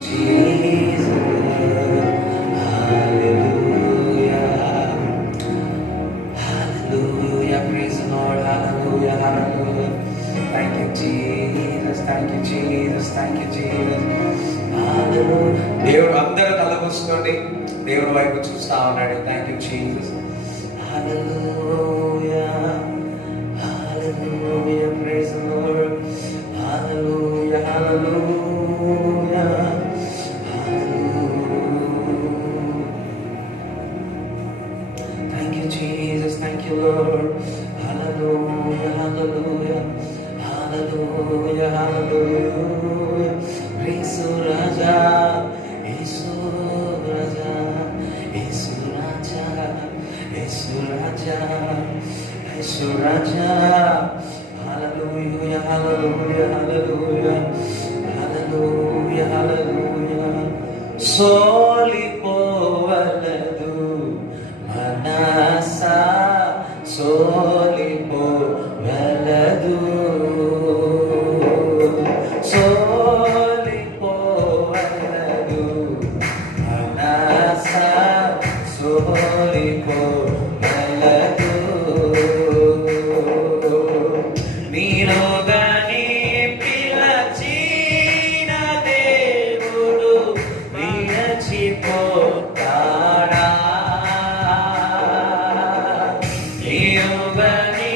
Jesus, hallelujah, hallelujah, praise the Lord, hallelujah, hallelujah. Thank you, Jesus, thank you, Jesus, thank you, Jesus. Hallelujah. దేవుడు అందరూ తలపోసుకోండి, దేవుడు వైపు చూస్తా ఉన్నాడు. Thank you Jesus. Hallelujah, hallelujah, praise the Lord, hallelujah, hallelujah. Thank you, Jesus. Thank you, Lord. Hallelujah, hallelujah, hallelujah, hallelujah. Yesu Raja, Yesu Raja, Yesu Raja, Yesu Raja, Yesu Raja. Hallelujah, hallelujah, hallelujah, hallelujah, hallelujah. సోలిపోవలదు మనసా, సోలిపోవలదు, సోలిపోవలదు మనసా, సోలిపోవలదు. నీలోగాని పిలచిన దేవుడు విరచిపోతాడా? నీలోగాని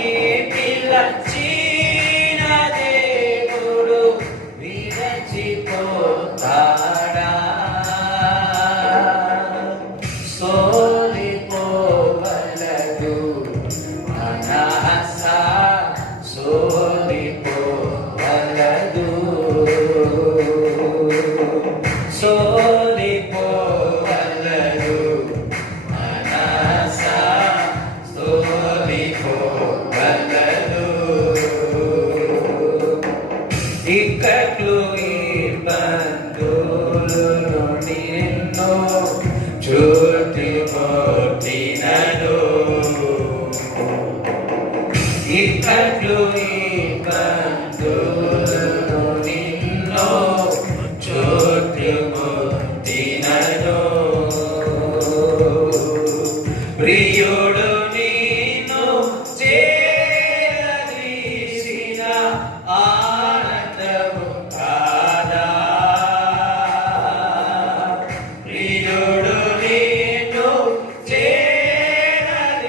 పిలచిన దేవుడు విరచిపోతాడా? సోలిపోవలదు మనసా, సోలిపోవలదు, సోలిపోవలదు మనసా, సోలిపోవలదు. ఇక్కట్లు ఇబ్బందులు నిన్ను చుట్టుకొట్టినను, ఇక్కట్లు ఇబ్బందులు నిన్ను చుట్టుకొట్టినను, ప్రియుడు నిన్ను చేరదీసిన ఆనందము కాదా? ప్రియుడు నిన్ను చేరదీసిన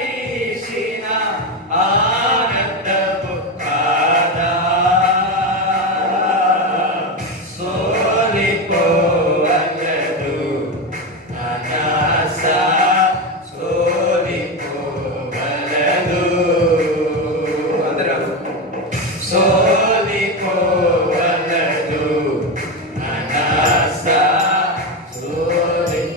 ఆనందము కాదా? సోలిపోవలదు మనసా, సోలిపోవలదు. అందరూ సోలిపోవలదు మనసా, సోలిపోవలదు,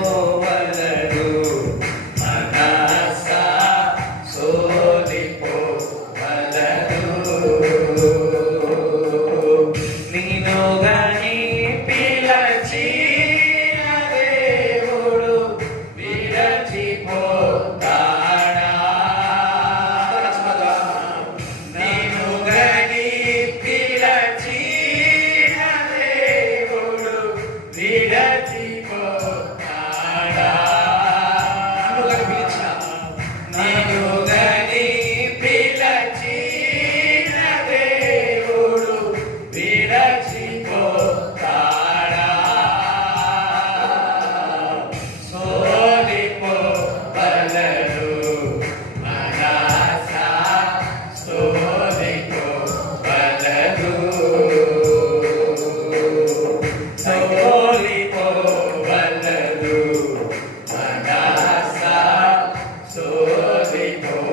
సోలిపోవలదు మనసా, సోలిపోవలదు. నిన్నుగాని పిలచిన దేవుడు విరచిపోతాడా? నిన్నుగాని పిలచిన దేవుడు విరచిపోతాడా? నిన్నుగాని పిలచిన దేవుడు విరచిపోతాడా? సోలిపోవలదు మనసా, సోలిపోవలదు, సోలిపోవలదు మనసా, సోలిపోవలదు.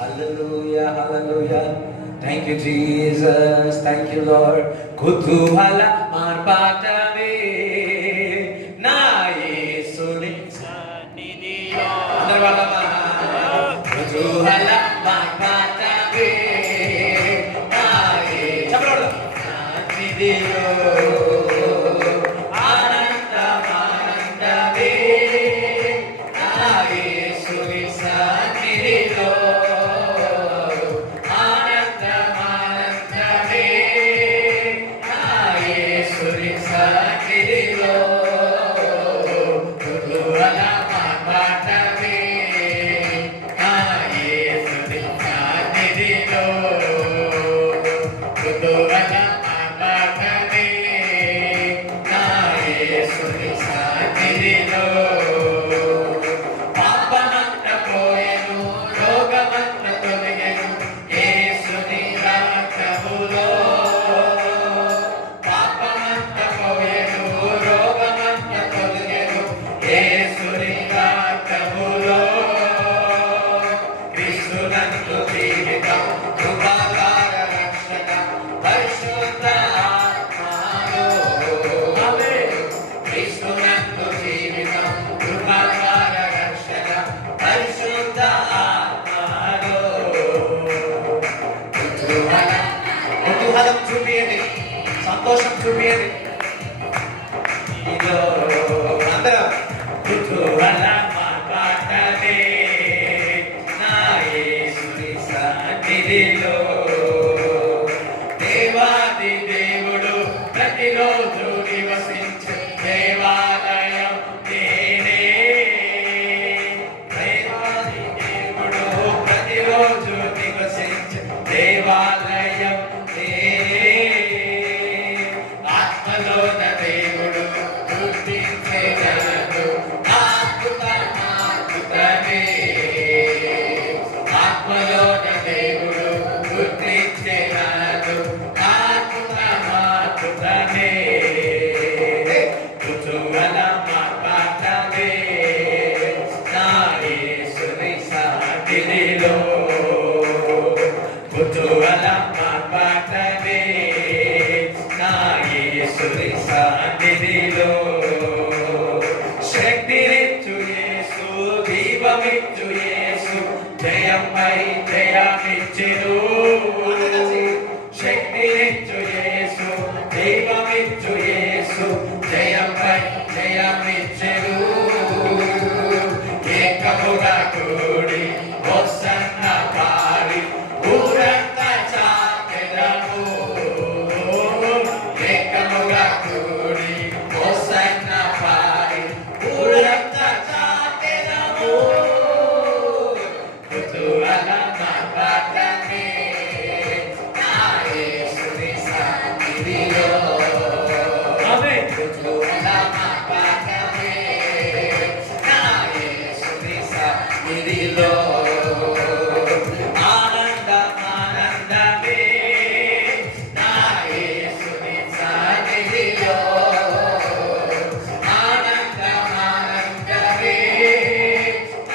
Hallelujah, hallelujah. Thank you, Jesus. Thank you, Lord. కుతూహల మార్పాటవే నా యేసుని సన్నిధిలో. అందరూ పాడదామా? కుతూహల మార్పాటవే నా యేసుని సన్నిధిలో, ఆనందమానందమే నా యేసుని సన్నిధిలో. సన్నిధిలో కుతూహల మాటనే నా యేసుని సన్నిధిలో శక్తినిచ్చు యేసు దీపమిచ్చు యేసు జయమై జయమిచ్చెను శక్తినిచ్చు యేసు దీపమిచ్చు యేసు జయమై జయమిచ్చెను ఏకముగా కూడి హోసన్న పాడి ఊరంతా చాటెదము ఏకముగా కూడి హోసన్న పాడి ఊరంతా చాటెదము కుతూహల మాటనే నా యేసుని సన్నిధిలో ఆమేన్ కుతూహల మాటనే నా యేసుని సన్నిధిలో ఆనందమే నా యేసుని సన్నిధిలో ఆనందమే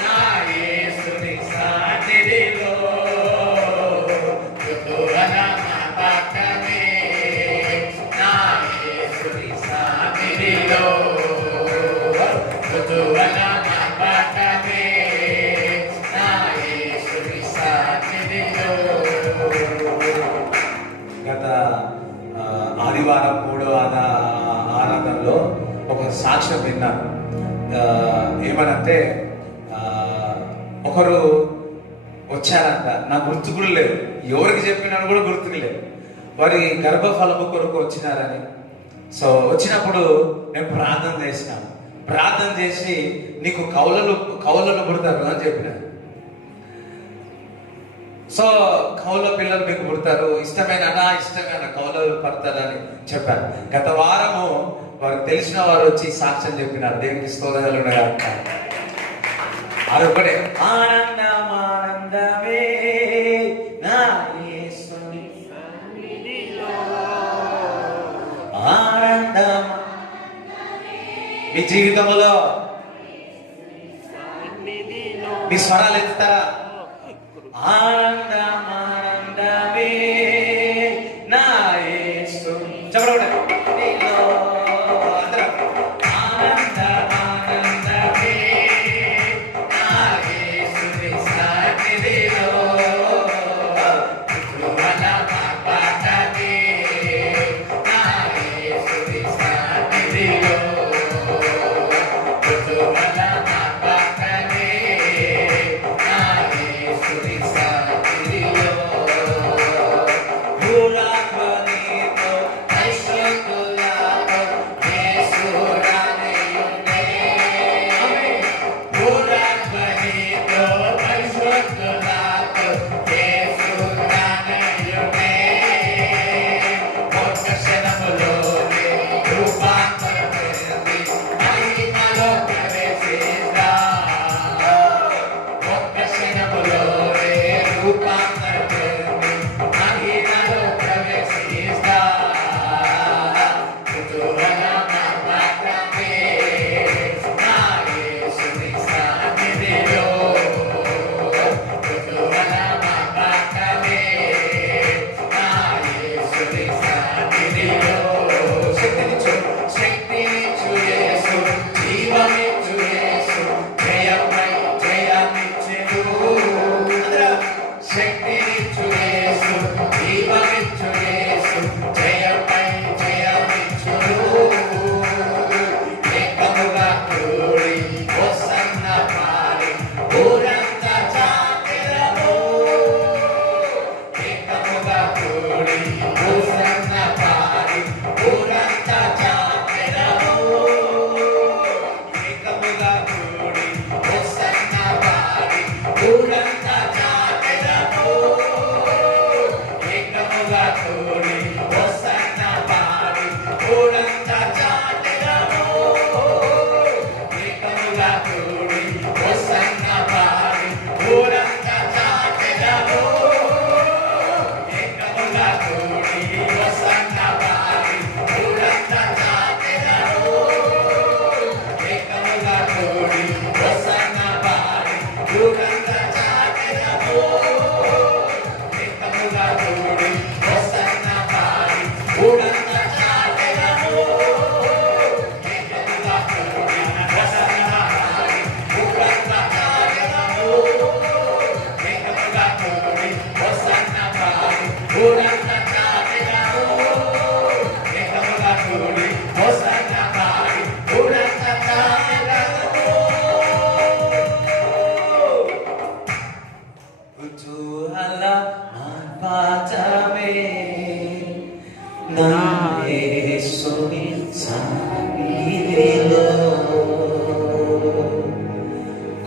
నా యేసుని సన్నిధిలో కుతూహల మాటనే నా యేసుని సన్నిధిలో కుతూహల మాటనే నా యేసుని సన్నిధిలో. గత ఆదివారం మూడో ఆరాధనలో ఒక సాక్ష్యం విన్నాను. ఏమనంటే ఒకరు వచ్చారంట, నా గుర్తు కూడా లేదు, ఎవరికి చెప్పినాను కూడా గుర్తుకు లేదు. వారి గర్భఫలము కొరకు వచ్చినారని. సో వచ్చినప్పుడు నేను ప్రార్థన చేసినాను. ప్రార్థన చేసి నీకు కౌలలు పుడతారు అని చెప్పినాను. సో కౌల పిల్లలు మీకు పుడతారు, ఇష్టమైన కౌలలు పడతారని చెప్పారు. గత వారము వారికి తెలిసిన వారు వచ్చి సాక్ష్యం చెప్పినారు. దేవునికి స్తోత్రాలు అదొకటే ఆనందమే నా యేసుని సన్నిధిలో ఆనందం. మీ జీవితంలో మీ స్వరాలు ఎత్తుతారా? ఆనందమే నా యేసు చెప్పండి. ఆనందమే నా యేసుని సన్నిధిలో కుతూహల మాటనే నా యేసుని సన్నిధిలో కుతూహల మాటనే నా యేసుని సన్నిధిలో నా యేసుని సన్నిధిలో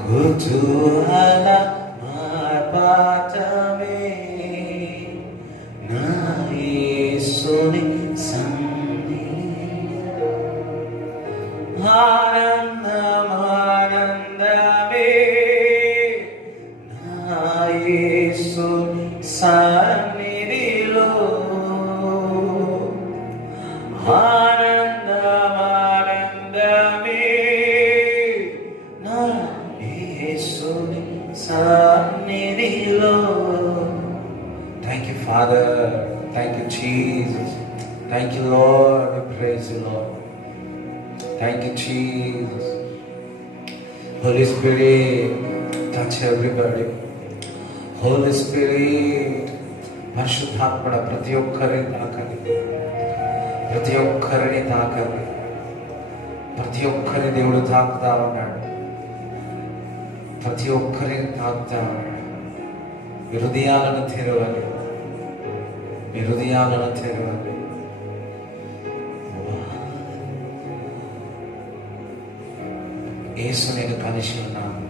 కుతూహల మార్పాటమే నా యేసుని సన్నిధిలో ఆనందమే నా యేసుని సన్నిధిలో ఆనందమే నా యేసుని సన్నిధిలో. Thank you, Father. Thank you, Jesus. Thank you, Lord. We praise you, Lord. Thank you, Jesus. Holy Spirit, touch everybody. Holy Spirit, పరిశుద్ధాత్మడ ప్రతి ఒక్కరిని తాకండి, ప్రతి ఒక్కరిని తాకండి. ప్రతి ఒక్కరిని దేవుడు తాకుతా ఉన్నాడు, ప్రతి ఒక్కరిని తాకుతా ఉన్నాడు. మీ హృదయాలను తెరవాలి, మీ హృదయాలను తెరవాలి. యేసు నేను కలిసి ఉన్నాను,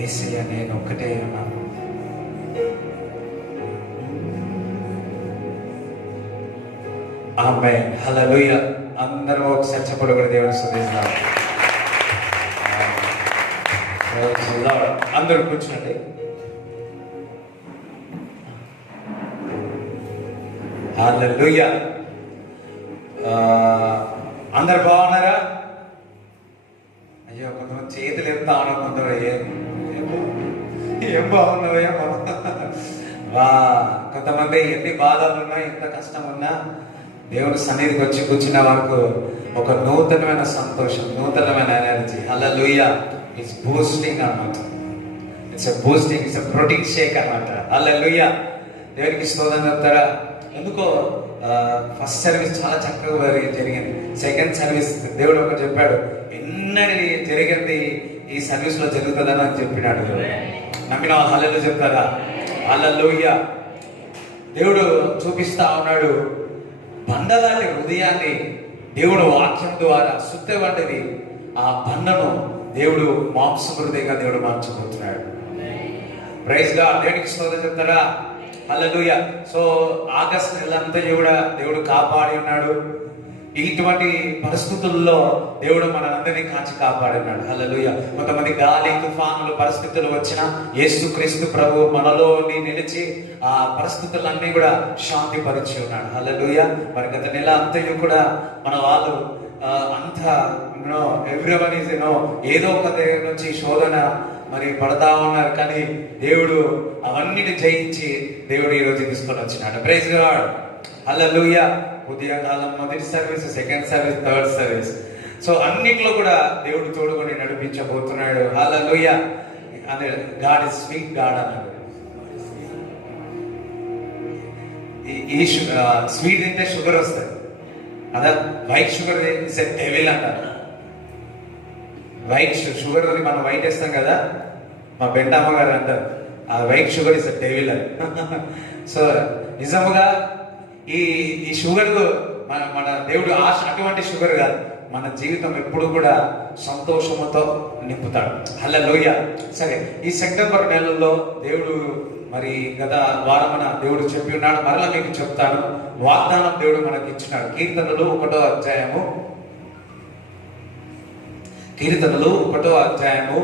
యేసయ్య నేను ఒక్కటే ఉన్నాను. ఆమేన్, హల్లెలూయా. అందరూ ఒకసారి చెప్పండి, కూడా దేవుని స్తుతిస్తాం. అందరూ కూర్చోండి. హల్లెలూయా. అందరు బాగున్నారా? అయ్యో, కొంతమంది చేతులు ఎంత ఆనందంతో ఏం బాగున్నావేమో. కొంతమంది ఎన్ని బాధలు ఉన్నా, ఎంత కష్టం ఉన్నా దేవుని సన్నిధికి వచ్చి కూర్చున్న వరకు ఒక నూతనమైన సంతోషం, నూతనమైన ఎనర్జీ. హల్లెలూయా. ఇట్స్ బూస్టింగ్ అన్నమాట. It's a boosting, it's a protein shake అన్నమాట. హల్లెలూయా. దేవునికి స్తోత్రం చెప్తారా? ఎందుకో ఫస్ట్ సర్వీస్ చాలా చక్కగా జరిగింది. సెకండ్ సర్వీస్ దేవుడు ఒక చెప్పాడు, ఎన్నడి జరిగింది ఈ సర్వీస్ లో జరుగుతుందని అని చెప్పినాడు. నమ్మిన వాళ్ళు హల్లెలూయా చెప్తారా? హల్లెలూయా. దేవుడు చూపిస్తా ఉన్నాడు, బండలాంటి హృదయాన్ని దేవుడు వాక్యం ద్వారా శుద్ధి వంటిది ఆ బండను దేవుడు మాంస హృదయంగా దేవుడు మార్చబోతున్నాడు. Praise God. దేవునికి స్తోత్రం చెప్తారా? హల్లెలూయా. సో ఆగస్ట్ నెలంతా కూడా దేవుడు కాపాడి ఉన్నాడు. ఇటువంటి పరిస్థితుల్లో దేవుడు మనందరినీ కాచి కాపాడి ఉన్నాడు. హల్లెలూయా. కొంతమంది గాలి తుఫానులు పరిస్థితులు వచ్చినా యేసుక్రీస్తు ప్రభు మనలో నిలిచి ఆ పరిస్థితులన్నీ కూడా శాంతి పరిచి ఉన్నాడు. హల్లెలూయా. మరి గత నెల అంతయు కూడా మన వాళ్ళు అంతా ఎవ్రీవన్ ఈజ్ ఏదో ఒక దగ్గర నుంచి శోధన మరి పడతా ఉన్నారు, కానీ దేవుడు అవన్నిటి జయించి దేవుడు ఈ రోజు తీసుకొని వచ్చినాడు. Praise God. హల్లెలూయా. ఉదయకాలం మొదటి service, second service, third service, so అన్నిట్లో కూడా దేవుడు తోడుకొని నడిపించబోతున్నాడు. హల్లెలూయా. అంటే గాడ్ ఇస్ స్వీట్ గాడ్ అన్నాడు. ఈ స్వీట్ తింటే షుగర్ వస్తుంది, అదా white sugar is a devil అంటారు. వైట్ షుగర్ మనం వైట్ వేస్తాం కదా, మా బెంటమ్మ గారు అంటారు ఆ white sugar is a devil అని. సో నిజముగా ఈ షుగర్ మన దేవుడు ఆశ అటువంటి షుగర్ కాదు. మన జీవితం ఎప్పుడు కూడా సంతోషముతో నింపుతాడు. హల్లెలూయా. సరే, ఈ సెప్టెంబర్ నెలలో దేవుడు మరి గత వారమున దేవుడు చెప్పి ఉన్నాడు, మరలా మీకు చెప్తాను. వాగ్దానం దేవుడు మనకి ఇచ్చినాడు. కీర్తనలు 1వ అధ్యాయము, కీర్తనలు 1వ అధ్యాయము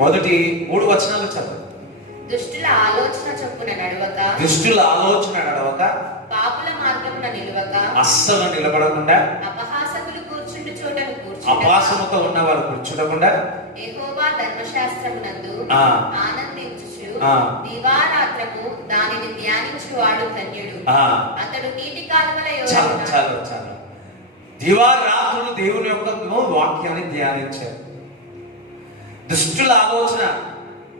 మొదటి 3 వచనాలు చదువు. దుష్టుల ఆలోచన చొప్పున నడవక, దుష్టుల ఆలోచన నడవక, పాపుల మార్గమున నిలవక, అస్సలు నిలబడకుండా, అపహాసకులు కూర్చుండు చోటను కూర్చుండ, అపహాసముతో ఉన్న వారు కూర్చుండకుండా, యెహోవా ధర్మశాస్త్రమునందు ఆనందించుచు దివారాత్రము దానిని ధ్యానించువాడు ధన్యుడు. అతడు నీటి కాలువల యోరమున. చాలు దివారాత్రులు దేవుని యొక్క వాక్యాన్ని ధ్యానించారు. దుష్టుల ఆలోచన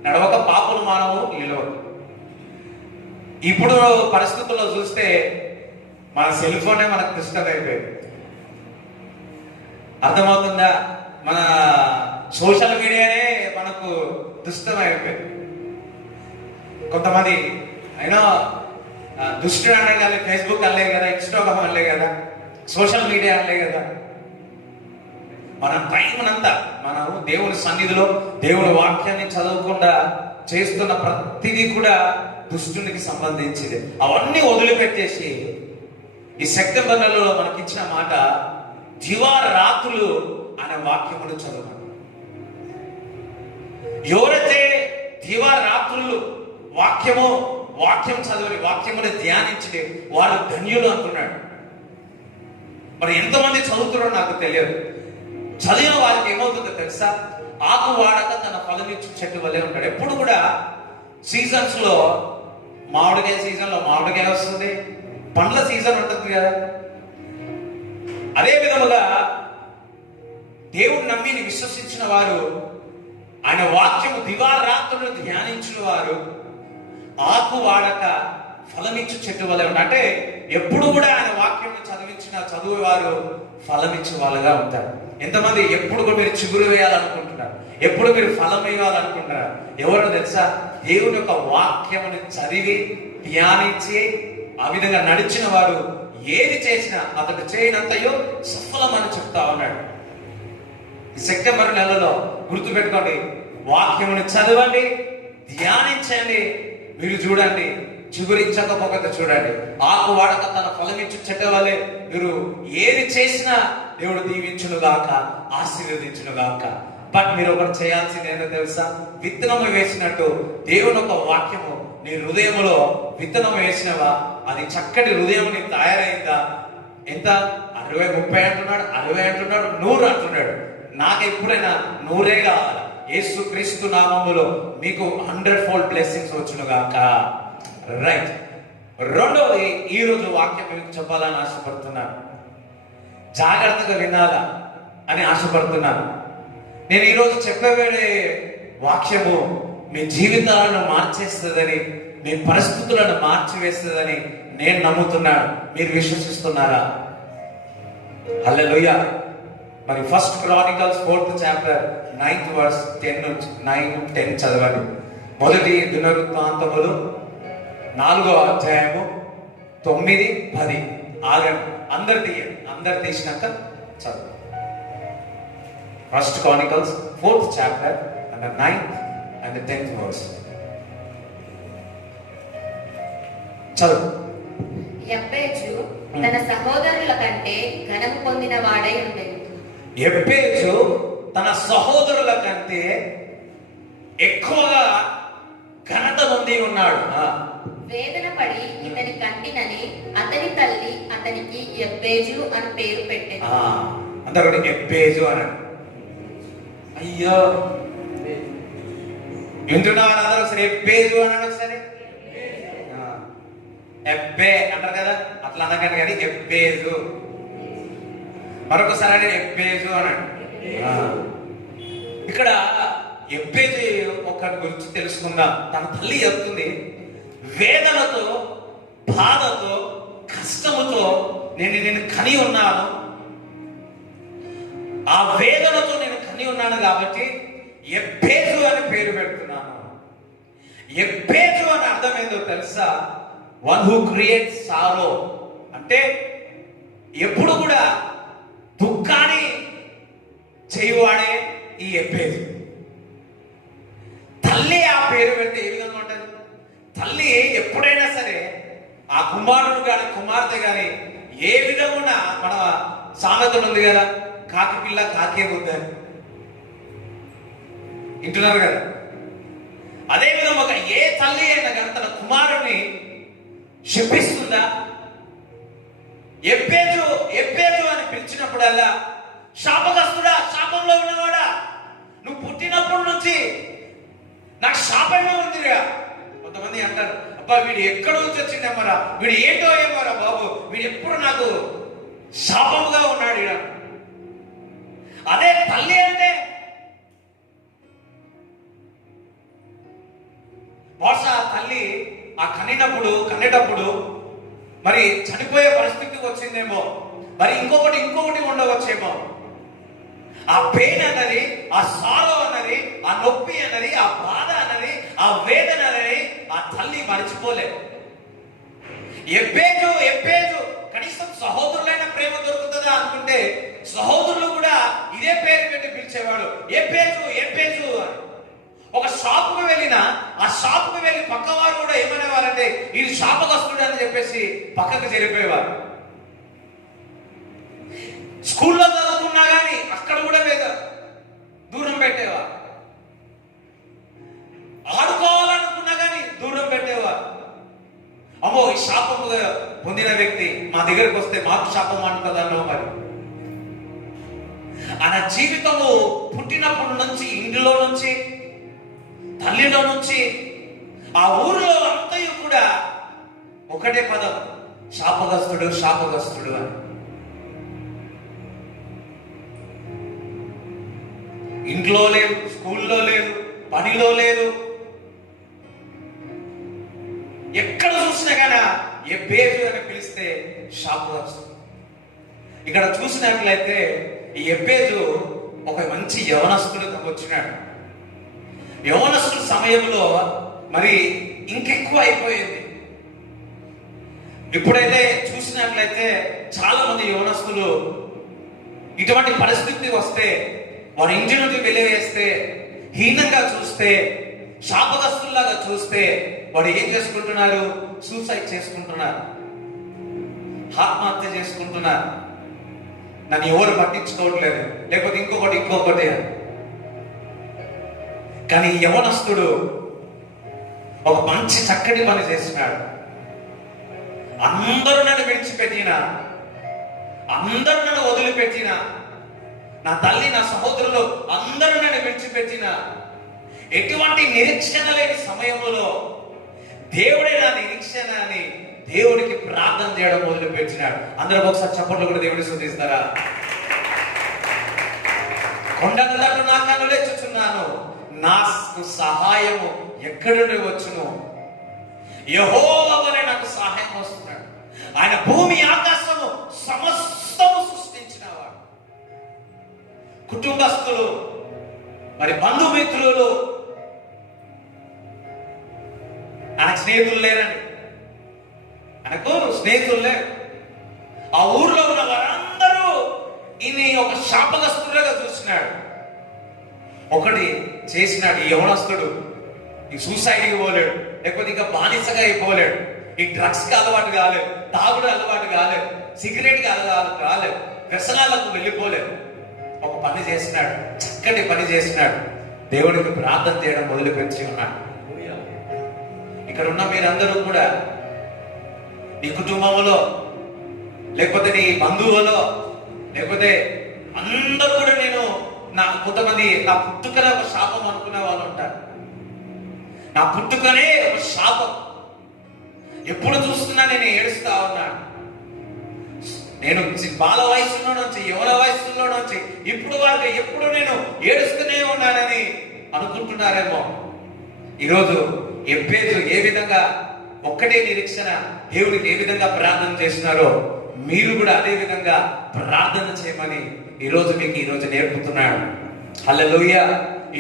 నడవక, పాపులు మానవు నిలవదు. ఇప్పుడు పరిస్థితుల్లో చూస్తే మన సెల్ ఫోనే మనకు దుష్టం అయిపోయింది. అర్థమవుతుందా? మన సోషల్ మీడియానే మనకు దుష్టం అయిపోయింది. కొంతమంది అయినా దుష్టుడు అనే కానీ ఫేస్బుక్ అనలే కదా, ఇన్స్టాగ్రామ్ అనలే కదా, సోషల్ మీడియా అనలే కదా. మన టైం అంతా మనం దేవుని సన్నిధిలో దేవుని వాక్యాన్ని చదవకుండా చేస్తున్న ప్రతిదీ కూడా దుష్టునికి సంబంధించింది. అవన్నీ వదిలిపెట్టేసి ఈ సెప్టెంబర్ నెలలో మనకి ఇచ్చిన మాట దివారాత్రులు అనే వాక్యమును చదవండి. ఎవరైతే దివారాత్రులు వాక్యం చదివి వాక్యమును ధ్యానించి వారు ధన్యులు అంటున్నాడు. మరి ఎంతమంది చదువుతున్నారో నాకు తెలియదు. చదివిన వారికి ఏమవుతుందో తెలుసా? ఆకు వాడక తన ఫలమిచ్చు చెట్టు వల్లే ఉంటాడు. ఎప్పుడు కూడా సీజన్స్ లో మామిడికాయ సీజన్ లో మామిడికాయ వస్తుంది, పండ్ల సీజన్ ఉంటుంది కదా. అదే విధముగా దేవుడు నమ్మిని విశ్వసించిన వారు, ఆయన వాక్యము దివారాత్రులు ధ్యానించిన వారు ఆకు వాడక ఫలమిచ్చు చెట్టు వలె ఉంటారు. అంటే ఎప్పుడు కూడా ఆయన వాక్యం చదివేవారు ఫలమిచ్చే వాళ్ళుగా ఉంటారు. ఎంతమంది ఎప్పుడు కూడా మీరు చిగురు వేయాలనుకుంటున్నారు, ఎప్పుడు మీరు ఫలం వేయాలనుకుంటున్నారు? ఎవరో తెలుసా? దేవుని యొక్క వాక్యముని చదివి ధ్యానించి ఆ విధంగా నడిచిన వారు ఏది చేసినా అతడు చేయనంతయో సఫలమని చెప్తా ఉన్నాడు. ఈ సెప్టెంబర్ నెలలో గుర్తుపెట్టుకోండి, వాక్యముని చదవండి, ధ్యానించండి. మీరు చూడండి, చిగురించకపోతే చూడండి, ఆకు వాడక తన ఫలమిచ్చు చెట్టు వలె మీరు ఏది చేసినా దేవుడు దీవించును గాక, ఆశీర్వదించును గాక. బట్ మీరు ఒకటి చేయాల్సింది ఏంటో తెలుసా? విత్తనము వేసినట్టు దేవుని ఒక వాక్యము నీ హృదయంలో విత్తనం వేసినవా, అది చక్కటి హృదయం నీకు తయారైందా? ఎంత 60, 30 అంటున్నాడు, 60 అంటున్నాడు, 100 అంటున్నాడు. నాకు ఎప్పుడైనా 100 కావాలి. యేసు క్రీస్తు నామములో మీకు 100-fold బ్లెస్సింగ్స్ వచ్చును గాక. రైట్. రెండవది, ఈ రోజు వాక్యం మీకు చెప్పాలని ఆశపడుతున్నాను. జాగ్రత్తగా వినాలా అని ఆశపడుతున్నాను. నేను ఈరోజు చెప్పబడే వాక్యము మీ జీవితాలను మార్చేస్తుందని, మీ పరిస్థితులను మార్చివేస్తుందని నేను నమ్ముతున్నాను. మీరు విశ్వసిస్తున్నారా? హల్లెలూయా. మరి 1 Chronicles 4th chapter 9th verse 9-10 చదవండి. మొదటి దినవృత్తాంతములు 4వ అధ్యాయము 9-10. ఆగండి, అందరు తీసినాక చదువు. 1 Chronicles 4th chapter and the 9th and the 10th verse చదువు. యబ్బేజు తన సహోదరుల కంటే ఘనము పొందిన వాడై ఉండేది. యబ్బేజు తన సహోదరుల కంటే ఎక్కువగా ఘనత పొంది ఉన్నాడు. వేదన పడి ఇతని కంటినని అతని తల్లి అతనికి యబ్బేజు అని పేరు పెట్టింది. అందరూ యబ్బేజు అని. అయ్యో, వింటున్నారు అందరూ? ఒకసారి యబ్బేజు అన్నాడు. ఒకసారి ఎబ్బే అంటారు కదా, అట్లా అనకండి కానీ యబ్బేజు. మరొకసారి అంటే యబ్బేజు అన్నాడు. ఇక్కడ యబ్బేజు ఒకటి గురించి తెలుసుకుందాం. తన తల్లి చెప్తుంది, వేదనతో, బాధతో, కష్టముతో నేను కని ఉన్నాను. ఆ వేదనతో నేను కని ఉన్నాను కాబట్టి యబ్బేజు అని పేరు పెడుతున్నాను. యబ్బేజు అని అర్థం ఏందో తెలుసా? వన్ హూ క్రియేట్స్ సారో. అంటే ఎప్పుడు కూడా దుఃఖాన్ని చేయువాడే ఈ యబ్బేజు. తల్లి ఆ పేరు పెడితే ఏ విధంగా ఉంటుంది? తల్లి ఎప్పుడైనా సరే ఆ కుమారుడు కానీ కుమార్తె కానీ ఏ విధంగా, మన సామెతలు ఉంది కదా, కాకి పిల్ల కాకే వద్దని వింటున్నారు కదా. అదే విధంగా ఏ తల్లి అయినా కానీ తన కుమారుడిని శపిస్తుందా? యబ్బేజు అని పిలిచినప్పుడల్లా శాపగ్రస్తుడా, శాపంలో ఉన్నవాడా, నువ్వు పుట్టినప్పటి నుంచి నాకు శాపమే ఉందిరా. కొంతమంది అంటారు, అబ్బా వీడు ఎక్కడ నుంచి వచ్చిందమ్మరా, వీడు ఏంటో ఏమోరా బాబు, వీడు ఎప్పుడు నాకు శాపముగా ఉన్నాడు. అదే తల్లి అంటే బహుశా తల్లి ఆ కనేటప్పుడు మరి చనిపోయే పరిస్థితికి వచ్చిందేమో, మరి ఇంకొకటి ఉండవచ్చేమో. ఆ పెయిన్ అన్నది, ఆ సారో అన్నది, ఆ నొప్పి అన్నది, ఆ బాధ అన్నది, ఆ వేదన అన్నది ఆ తల్లి మర్చిపోలేదు. ఎబ్బేజు ఎబ్బేజు, కనీసం సహోదరులైన ప్రేమ దొరుకుతుందా అనుకుంటే సహోదరులు కూడా ఇదే పేరు పెట్టి పిలిచేవాడు, ఎబ్బేజు ఎబ్బేజు అని. ఒక షాపుకు వెళ్ళినా ఆ షాపుకు వెళ్ళి పక్కవారు కూడా ఏమనేవారంటే ఇది శాపగ్రస్తుడు అని చెప్పేసి పక్కకు జరిపేవారు. స్కూల్లో చదువుకున్నా కానీ అక్కడ కూడా దూరం పెట్టేవారు. ఆడుకోవాలనుకున్నా కానీ దూరం పెట్టేవారు. అమ్మో ఈ శాపము పొందిన వ్యక్తి మా దగ్గరకు వస్తే మాకు శాపం అంటుందన్నో మరి. ఆయన జీవితము పుట్టినప్పటి నుంచి, ఇంటిలో నుంచి, తల్లిలో నుంచి, ఆ ఊరిలో అంతయు కూడా ఒకటే పదం, శాపగ్రస్తుడు శాపగ్రస్తుడు అని. ఇంట్లో లేదు, స్కూల్లో లేదు, పనిలో లేదు, ఎక్కడ చూసినా కానీ ఎబ్బేజు అని పిలిస్తే శాపగ్రస్తుడు. ఇక్కడ చూసినట్లయితే ఈ ఎబ్బేజు ఒక మంచి యవనస్తుడికి వచ్చినాడు. యవనస్తుడు సమయంలో మరి ఇంకెక్కువ అయిపోయింది. ఇప్పుడైతే చూసినట్లయితే చాలా మంది యవనస్తులు ఇటువంటి పరిస్థితి వస్తే వారి ఇంటి నుండి వెలివేస్తే, హీనంగా చూస్తే, శాపగ్రస్తుల్లాగా చూస్తే వాడు ఏం చేసుకుంటున్నారు? సూసైడ్ చేసుకుంటున్నారు, ఆత్మహత్య చేసుకుంటున్నారు. నన్ను ఎవరు పట్టించుకోవట్లేదు, లేకపోతే ఇంకొకటి. కానీ యవనస్తుడు ఒక మంచి చక్కటి పని చేస్తున్నాడు. అందరూ నన్ను విడిచిపెట్టినా, అందరూ నన్ను వదిలిపెట్టినా, నా తల్లి నా సహోదరులు అందరూ నన్ను విడిచిపెట్టిన, ఎటువంటి నిరీక్షణ లేని సమయంలో దేవుడే నా నిరీక్షణ అని దేవుడికి ప్రార్థన చేయడం మొదలు పెట్టినాడు. అందరూ ఒకసారి చప్పట్లు కూడా దేవుడిని స్తుతిస్తారా? కొండలతో నా కన్నులు ఎత్తుచున్నాను, నాకు సహాయము ఎక్కడి నుండి వచ్చును? యెహోవా వలె నాకు సహాయం వస్తున్నాడు. ఆయన భూమి ఆకాశము సమస్తము సృష్టించినవాడు. కుటుంబస్తులు మరి బంధుమిత్రులు, ఆయనకు స్నేహితులు లేరని, ఆయనకు స్నేహితులు లేరు. ఆ ఊర్లో ఉన్న వారందరూ ఈయన ఒక శాపగ్రస్తుడిగా చూసినాడు. ఒకటి చేసినాడు ఈ యవనస్తుడు. ఈ సూసైడ్కి పోలేడు, లేకపోతే ఇంకా బానిసగా అయిపోలేడు, ఈ డ్రగ్స్ కి అలవాటు కాలేదు, తాగుడు అలవాటు కాలేదు, సిగరెట్ కి అలవాటు కాలేదు, వ్యసనాలకు వెళ్ళిపోలేదు. ఒక పని చేసినాడు, చక్కటి పని చేసినాడు. దేవుడికి ప్రార్థన చేయడం మొదలుపెట్టి ఉన్నాడు. ఇక్కడ ఉన్న మీరందరూ కూడా నీ కుటుంబంలో, లేకపోతే నీ బంధువులో, లేకపోతే అందరూ కూడా కొంతమంది నా పుట్టుకనే ఒక శాపం అనుకునే వాళ్ళు ఉంటారు. నా పుట్టుకనే ఒక శాపం, ఎప్పుడు చూస్తున్నా నేను ఏడుస్తా ఉన్నాను. నేను బాల వయసులో నుంచి, యవన వయసులో నుంచి ఇప్పుడు వరకు ఎప్పుడు నేను ఏడుస్తూనే ఉన్నానని అనుకుంటున్నారేమో. ఈరోజు ఎబ్బేజు ఏ విధంగా ఒక్కటే నిరీక్షణ దేవుడికి ఏ విధంగా ప్రార్థన చేస్తున్నారో మీరు కూడా అదే విధంగా ప్రార్థన చేయమని ఈరోజు నేర్పుతున్నాడు. హల్లెలూయా.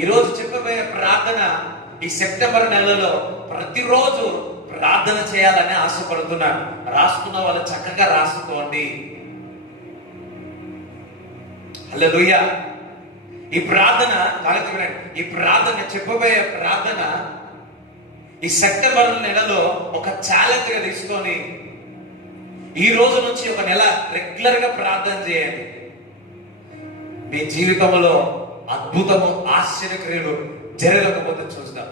ఈరోజు చెప్పబోయే ప్రార్థన ఈ సెప్టెంబర్ నెలలో ప్రతిరోజు ప్రార్థన చేయాలని ఆశపడుతున్నాను. రాసుకున్న వాళ్ళు చక్కగా రాసుకోండి. హల్లెలూయా. ఈ ప్రార్థన చెప్పబోయే ప్రార్థన ఈ సెప్టెంబర్ నెలలో ఒక ఛాలెంజ్ గా తీసుకొని ఈ రోజు నుంచి ఒక నెల రెగ్యులర్ గా ప్రార్థన చేయండి. మీ జీవితంలో అద్భుతము, ఆశ్చర్యక్రియలు జరగకపోతే చూద్దాం.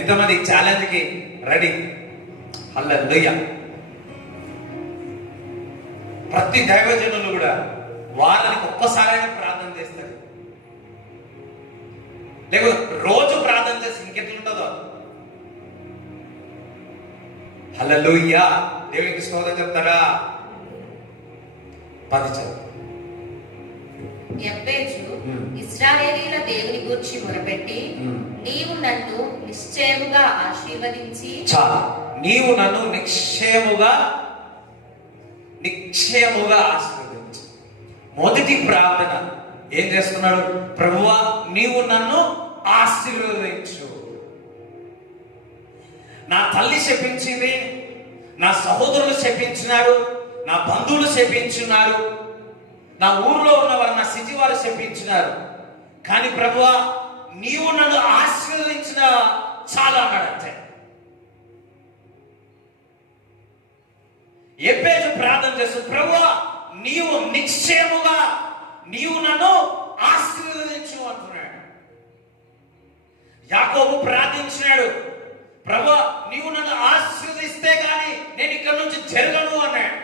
ఎంతమంది ఛాలెంజ్ కి రెడీ? హల్లెలూయా. ప్రతి దైవజనులు కూడా వారానికి ఒక్కసారైనా ప్రార్థన చేస్తారు, లేకపోతే రోజు ప్రార్థన చేసి ఇంకెట్లుంటుందో. హల్లెలూయా. దేవునికి స్తోత్రం చెప్తారా? 10 చదువు. యెబ్బేజు ఇశ్రాయేలీయుల దేవుని గూర్చి మొరపెట్టి, నీవు నన్ను నిశ్చయముగా ఆశీర్వదించి, నీవు నన్ను నిశ్చయముగా ఆశీర్వదించు. మొదటి ప్రార్థన ఏం చేస్తున్నాడు? ప్రభువా నీవు నన్ను ఆశీర్వదించు. నా తల్లి శపించింది, నా సహోదరులు శపించినారు, నా బంధువులు శపించున్నారు, నా ఊరిలో ఉన్నవారు, నా సిటీ వారు శపించినారు. కానీ ప్రభువా నీవు నన్ను ఆశీర్వదించిన చాలా అన్నాడంతే. ఎబ్బేజు ప్రార్థన చేస్తుంది, ప్రభువా నీవు నిశ్చయముగా నీవు నన్ను ఆశీర్వదించు అంటున్నాడు. యాకోబు ప్రార్థించినాడు, ప్రభువా నీవు నన్ను ఆశీర్వదిస్తే గాని నేను ఇక్కడ నుంచి జరగను అన్నాడు.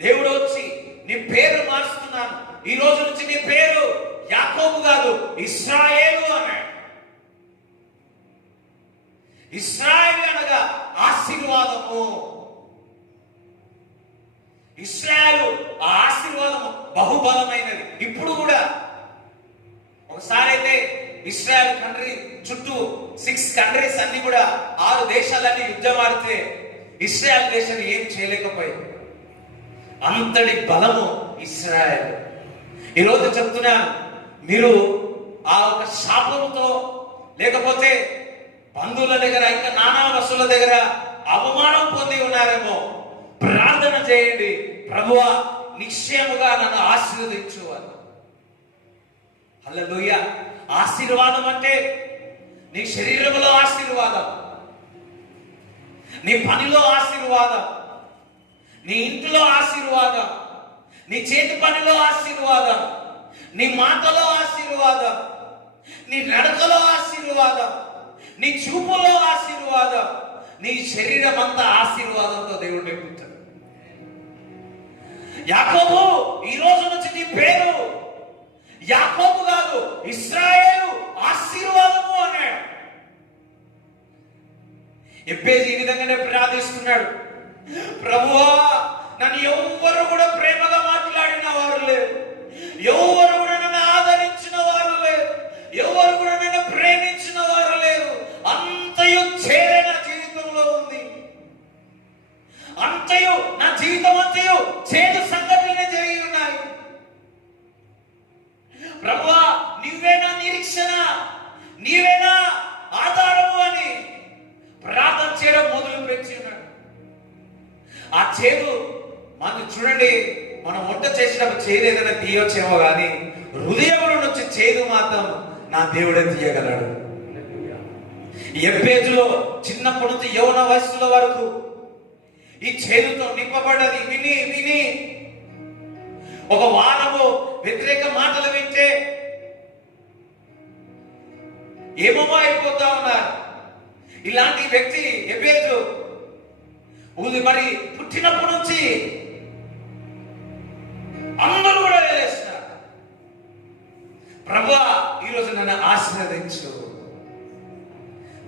దేవుడు వచ్చి నీ పేరు మారుస్తున్నాను, ఈ రోజు నుంచి నీ పేరు యాకోబు కాదు ఇశ్రాయేలు అన్నాడు. ఇశ్రాయేలు అనగా ఆశీర్వాదము. ఇశ్రాయేలు ఆ ఆశీర్వాదము బహుబలమైనది. ఇప్పుడు కూడా ఒకసారి అయితే ఇశ్రాయేల్ కంట్రీ చుట్టూ 6 కంట్రీస్ అన్ని కూడా 6 దేశాలన్నీ యుద్ధం ఆడితే ఇశ్రాయేల్ దేశాన్ని ఏం చేయలేకపోయింది. అంతటి బలము ఇశ్రాయేల్. ఈరోజు చెప్తున్నాను, మీరు ఆ ఒక శాపంతో లేకపోతే బంధువుల దగ్గర ఇంకా నానా వస్తువుల దగ్గర అవమానం పొంది ఉన్నారేమో. ప్రార్థన చేయండి, ప్రభువా నిశ్చయముగా నన్ను ఆశీర్వదించు అని. హల్లెలూయా. ఆశీర్వాదం అంటే నీ శరీరంలో ఆశీర్వాదం, నీ పనిలో ఆశీర్వాదం, నీ ఇంటిలో ఆశీర్వాదం, నీ చేతి పనిలో ఆశీర్వాదం, నీ మాటలో ఆశీర్వాదం, నీ నడకలో ఆశీర్వాదం, నీ చూపులో ఆశీర్వాదం, నీ శరీరం అంతా ఆశీర్వాదంతో దేవుడు నింపుతాడు. యాకోబు ఈ రోజు నుంచి నీ పేరు యాకోబు కాదు ఇశ్రాయేలు ఆశీర్వాదము అన్నాడు. ఎబ్బేజు ఈ విధంగానే ప్రార్థిస్తున్నాడు, ప్రభువా నన్ను ఎవ్వరు కూడా ప్రేమగా మాట్లాడిన వారు లేరు, ఎవరు కూడా నన్ను ఆదరించిన వారు లేరు, ఎవరు కూడా నన్ను ప్రేమించిన వారు లేరు. అంతయు చేరే నా జీవితంలో ఉంది, అంతయు నా జీవితం అంతయు చేదు సంఘటనలే జరిగి ఉన్నాయి. ప్రభువా నీవేనా నిరీక్షణ, నీవేనా ఆధారము అని ప్రార్థన చేయడం మొదలు పెట్టి ఉన్నాడు. ఆ చేదు మనం చూడండి, మనం వంట చేసినప్పుడు చేదు ఏదైనా తీయొచ్చేమో కానీ హృదయంలో నుంచి చేదు మాత్రం నా దేవుడే తీయగలడు. ఎబ్బేజులో చిన్నప్పటి నుంచి యౌవన వయస్సుల వరకు ఈ చేదుతో నింపబడ్డది. విని విని ఒక వారము వ్యతిరేక మాటలు వింటే ఏమో అయిపోతా ఉన్నారు. ఇలాంటి వ్యక్తి ఎబ్బేజు మరి పుట్టినప్పటి నుంచి అందరూ కూడా వేస్తున్నారు. ప్రభువా ఈరోజు నన్ను ఆశీర్వదించు,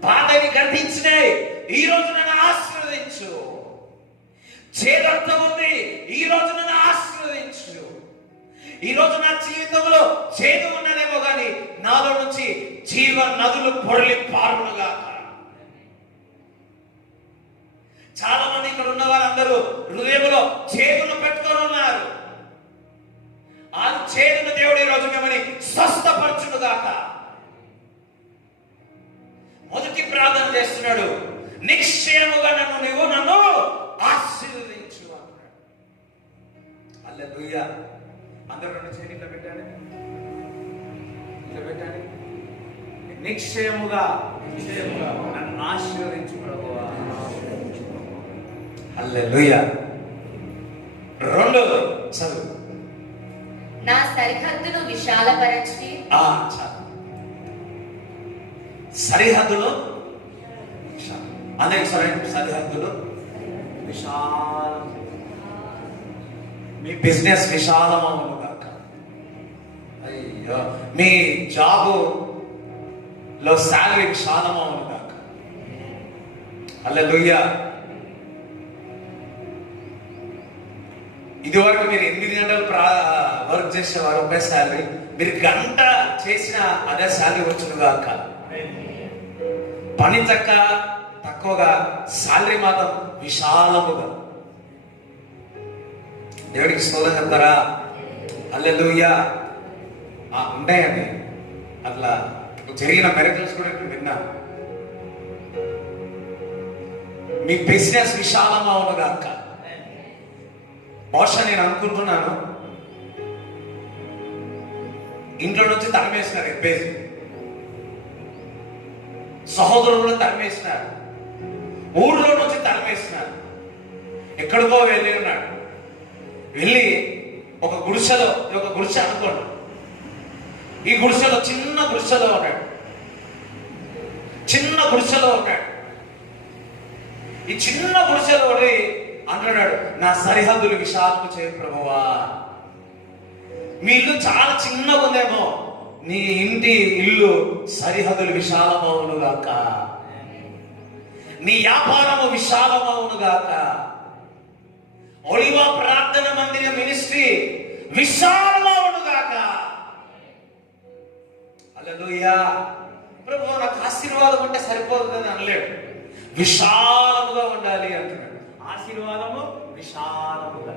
బాధని గర్భించినాయి ఈ రోజు నన్ను ఆశీర్వదించు, చేదంతా ఉంది ఈ రోజు నన్ను ఆశీర్వదించు. ఈ రోజు నా జీవితంలో చేదు ఉన్నదేమో కానీ నాలో నుంచి జీవ నదులు పొరలి పారులుగా. చాలా మంది ఇక్కడ ఉన్న వారందరూ హృదయంలో చేతులు పెట్టుకొని ఉన్నారు. ఆ చేతును దేవుడు ఈ రోజు మిమ్మల్ని స్వస్థపరచును గాక. మొదటి ప్రార్థన చేస్తున్నాడు, నిశ్చయముగా నువ్వు నన్ను ఆశీర్వదించు అన్నాడు. హల్లెలూయా. అందరూ రెండు చేతులు ఇట్లా పెట్టండి, ఇట్లా పెట్టండి. నిశ్చయముగా నన్ను ఆశీర్వదించు ప్రభువా. హల్లెలూయా. రెండోది చదువు. నా సరిహద్దును విశాలపరచి. సరిహద్దులు అందరికి సరిహద్దులు విశాలం. మీ బిజినెస్ విశాలమవును కాక, అయ్యో మీ జాబులో శాలరీ విశాలమవును కాక. హల్లెలూయా. ఇది వరకు మీరు 8 గంటలు వర్క్ చేసేవారు ఒకే శాలరీ, మీరు గంట చేసిన అదే శాలరీ వచ్చును కాక. పని తక్కువగా శాలరీ మాత్రం విశాలముగా. దేవుడికి స్తోత్రం చెప్తారా? హల్లెలూయా. ఉంటాయండి అట్లా జరిగిన మెరకల్స్ కూడా ఇప్పుడు విన్నా. మీ బిజినెస్ విశాలం అవును గాక. బహుశా నేను అనుకుంటున్నాను, ఇంట్లో నుంచి తరిమేసినారు ఎబ్బేసి, సహోదరులు తరిమేసినారు, ఊర్లో నుంచి తరిమేసినారు, ఎక్కడికో వెళ్ళి ఉన్నాడు. వెళ్ళి ఒక గుడిసెలో, ఒక గుడిసె అనుకోండి, ఈ గుడిసెలో చిన్న గుడిసెలో ఉన్నాడు, చిన్న గుడిసెలో ఉన్నాడు. ఈ చిన్న గుడిసెలో అంటున్నాడు, నా సరిహద్దులు విశాలకు చేయ ప్రభువా. మీ ఇల్లు చాలా చిన్నగా ఉందేమో, నీ ఇంటి ఇల్లు సరిహద్దులు విశాలమవును గాక. నీ వ్యాపారము విశాలమవును గాక. ఒలివ ప్రార్థన మందిర మినిస్ట్రీ విశాలమవును గాక. హల్లెలూయా. ప్రభు నాకు ఆశీర్వాదం ఉంటే సరిపోతుందని అనలేడు, విశాలముగా ఉండాలి అంటున్నాడు. ఆశీర్వాదము విశాలముగా.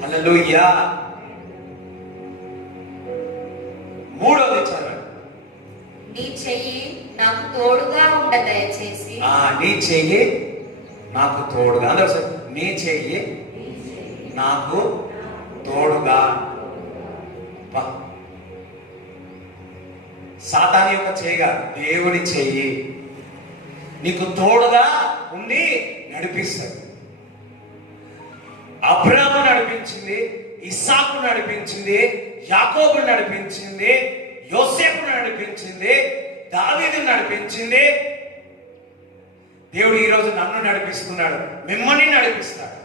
హల్లెలూయా. మూడవది చదవండి. నీ చెయ్యి నాకు తోడుగా ఉండ దయచేసి. నీ చెయ్యి నాకు తోడుగా. అందరూ సార్, నీ చెయ్యి నాకు తోడుగా. సాతాను యొక్క చెయ్యిగా, దేవుని చెయ్యి నీకు తోడుగా ఉండి నడిపిస్తాడు. అబ్రాహాము నడిపించింది, ఇస్సాకు నడిపించింది, యాకోబు నడిపించింది, యోసేపు నడిపించింది, దావీదు నడిపించింది. దేవుడు ఈరోజు నన్ను నడిపిస్తున్నాడు, మిమ్మల్ని నడిపిస్తాడు.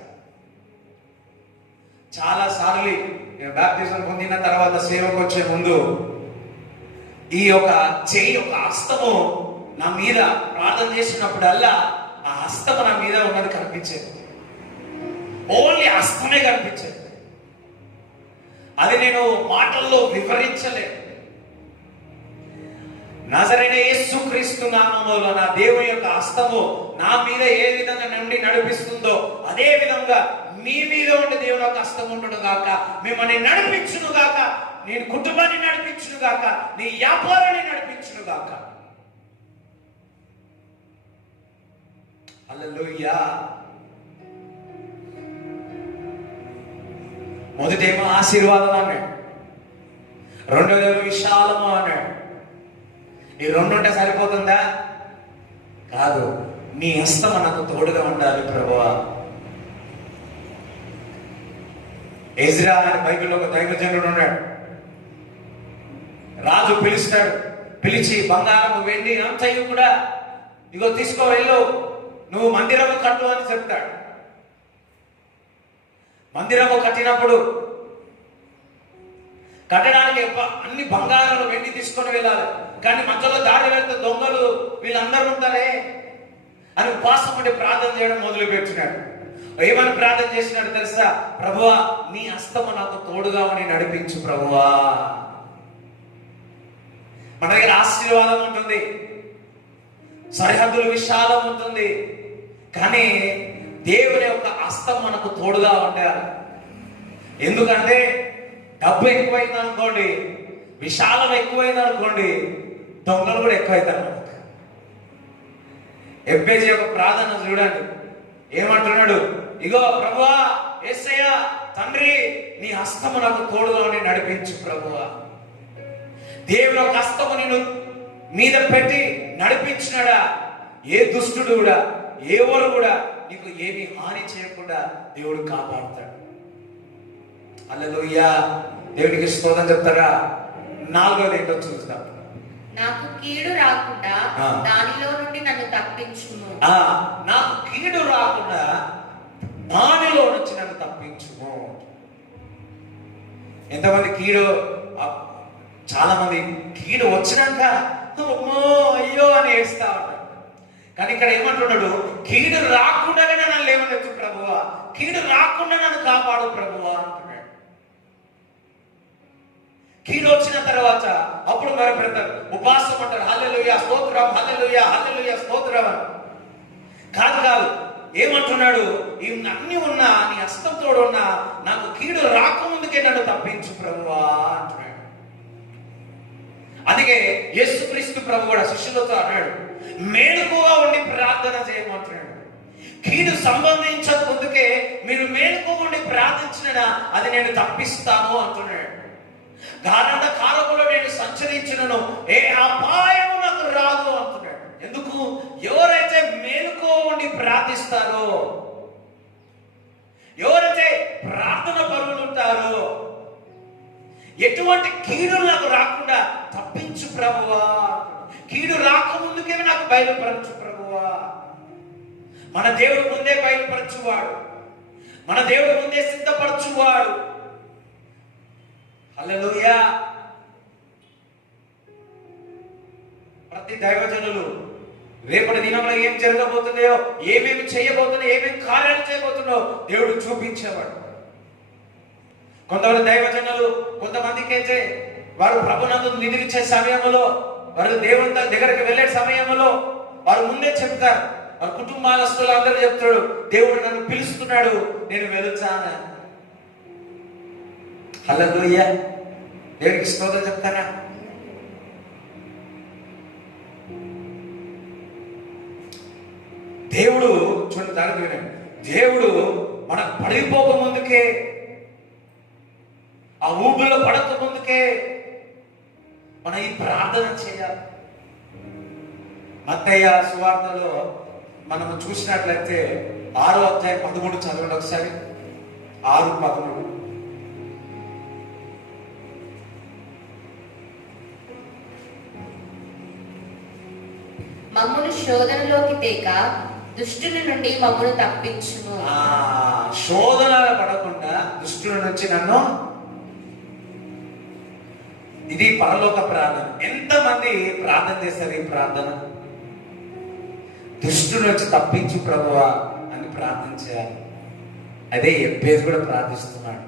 చాలా సార్లు నేను బాప్తిజం పొందిన తర్వాత సేవకు వచ్చే ముందు ఈ యొక్క చెయ్యి, ఒక హస్తము నా మీద ప్రార్థన చేసినప్పుడల్లా ఆ హస్తము నా మీద ఉన్నది కనిపించేది. ఓన్లీ హస్తమే కనిపించేది. అది నేను మాటల్లో వివరించలేదు. నజరైన యేసుక్రీస్తు నామములో నా దేవుని యొక్క హస్తము నా మీద ఏ విధంగా నుండి నడిపిస్తుందో అదే విధంగా మీ మీద ఉండి దేవుని యొక్క హస్తం ఉండును గాక. మిమ్మల్ని నడిపించును గాక, నేను కుటుంబాన్ని నడిపించును గాక, నీ వ్యాపారాన్ని నడిపించును గాక. హల్లెలూయా. మొదటేమో ఆశీర్వాదం అన్నాడు, రెండోదేమో విశాలము అన్నాడు. ఈ రెండు ఉంటే సరిపోతుందా? కాదు. నీ హస్తం నాకు తోడుగా ఉండాలి ప్రభువా. ఎజ్రా అనే బైబిల్లో ఒక దైవజనుడు ఉన్నాడు. రాజు పిలుస్తాడు, పిలిచి బంగారము వెండి అంతయు కూడా ఇగో తీసుకో వెళ్ళు, నువ్వు మందిరము కట్టు అని చెప్తాడు. మందిరము కట్టినప్పుడు కట్టడానికి అన్ని బంగారం వెండి తీసుకొని వెళ్ళాలి. కానీ మధ్యలో దారి వెళ్తే దొంగలు వీళ్ళందరూ ఉంటారే అని ఉపవాసం ఉండి ప్రార్థన చేయడం మొదలు పెట్టినాడు. ఏమని ప్రార్థన చేసినాడు తెలుసా? ప్రభువా, నీ హస్తము నాకు తోడుగా ఉండి నడిపించు ప్రభువా. మన దగ్గర ఆశీర్వాదం ఉంటుంది, సరిహద్దులు విశాలం ఉంటుంది, కానీ దేవుని యొక్క హస్తం మనకు తోడుగా ఉండాలి. ఎందుకంటే డబ్బు ఎక్కువైంది అనుకోండి, విశాలం ఎక్కువైంది అనుకోండి, దొంగలు కూడా ఎక్కువైతారు మనకు. ఎబ్బేజీ యొక్క ప్రార్థన చూడండి, ఏమంటున్నాడు? ఇగో ప్రభువా, యేసయ్యా, తండ్రి, నీ హస్తము నాకు తోడుగా ఉండి నడిపించు ప్రభువా. దేవుని యొక్క హస్తము నేను మీద పెట్టి నడిపించినాడా, ఏ దుష్టుడు కూడా, ఎవరు కూడా నీకు ఏమి హాని చేయకుండా దేవుడు కాపాడుతాడు. హల్లెలూయా. దేవునికి స్తోత్రం చెప్తారా? నాలుగోది ఏంటో చూద్దాం. నాకు కీడు రాకుండా దానిలో నుండి నన్ను తప్పించుము. నాకు కీడు రాకుండా దానిలో నుంచి నన్ను తప్పించుము. ఎంతమంది చాలా మంది కీడు వచ్చినాక అమ్మో అయ్యో అని ఏడుస్తా ఉంటారు. కానీ ఇక్కడ ఏమంటున్నాడు? కీడు రాకుండానే నన్ను లేవనెత్తు ప్రభువా, కీడు రాకుండా నన్ను కాపాడు ప్రభువా అంటున్నాడు. కీడు వచ్చిన తర్వాత అప్పుడు మరి పెడతారు, ఉపవాసం అంటారు, హల్లెలూయా స్తోత్రం, హల్లెలూయా హల్లెలూయా స్తోత్రం అని. కాదు, ఏమంటున్నాడు? ఇవన్నీ ఉన్నా, నీ హస్తంతో ఉన్నా, నాకు కీడు రాకముందుకే నన్ను తప్పించు ప్రభువా అంటున్నాడు. అందుకే యేసుక్రీస్తు ప్రభు కూడా శిష్యులతో అన్నాడు, మేలుకుగా ఉండి ప్రార్థన చేయమంటున్నాడు. కీడు సంబంధించక ముందుకే మీరు మేలుకుగా ఉండి ప్రార్థించిన అది నేను తప్పిస్తాను అంటున్నాడు. గాఢ కారకులో నేను సంచరించినను ఏ అపాయము నాకు రాదు అంటున్నాడు. ఎందుకు? ఎవరైతే మేలుకో ఉండి ప్రార్థిస్తారో, ఎవరైతే ప్రార్థన పరులు ఉంటారో, ఎటువంటి కీడు నాకు రాకుండా తప్పించు ప్రభువా, కీడు రాకముందుకే నాకు బయలుపరచు ప్రభువా. మన దేవుడు ముందే బయలుపరచువాడు, మన దేవుడు ముందే సిద్ధపరచువాడు. హల్లెలూయా. ప్రతి దైవజనులు రేపటి దినంలో ఏం జరగబోతున్నాయో, ఏమేమి చేయబోతున్నాయో, ఏమేమి కార్యాలు చేయబోతున్నాయో దేవుడు చూపించేవాడు. కొంతమంది దైవజనులు కొంతమందికి అయితే వారు ప్రభునందు నిద్రించే సమయంలో, వారు దేవుని దగ్గరికి వెళ్ళే సమయంలో వారు ముందే చెప్తారు. వారి కుటుంబాలస్తులు అందరూ చెప్తాడు, దేవుడు నన్ను పిలుస్తున్నాడు, నేను వెళుతాను. హల్లెలూయా. దేవునికి స్తోత్రం చెప్తారా? దేవుడు చూడండి, దానికి వినండి, దేవుడు మనకు పడిపోక ముందుకే, ఆ ఊబిలో పడక ముందుకే మనం ఈ ప్రార్థన చేయాలి. మత్తయి సువార్తలో మనం చూసినట్లయితే 6వ అధ్యాయం 13 చదవండి ఒకసారి. 6:13. మమ్మును శోధనలోకి తేక దుష్టుని నుండి మమ్మును తప్పించుము. శోధన పడకుండా దుష్టుల నుంచి నన్ను. ఇది పరలోక ప్రార్థన. ఎంతమంది ప్రార్థన చేస్తారు ఈ ప్రార్థన? దుష్టుల నుంచి తప్పించు ప్రభువా అని ప్రార్థన చేయాలి. అదే ఎబ్బేసు కూడా ప్రార్థిస్తున్నాడు,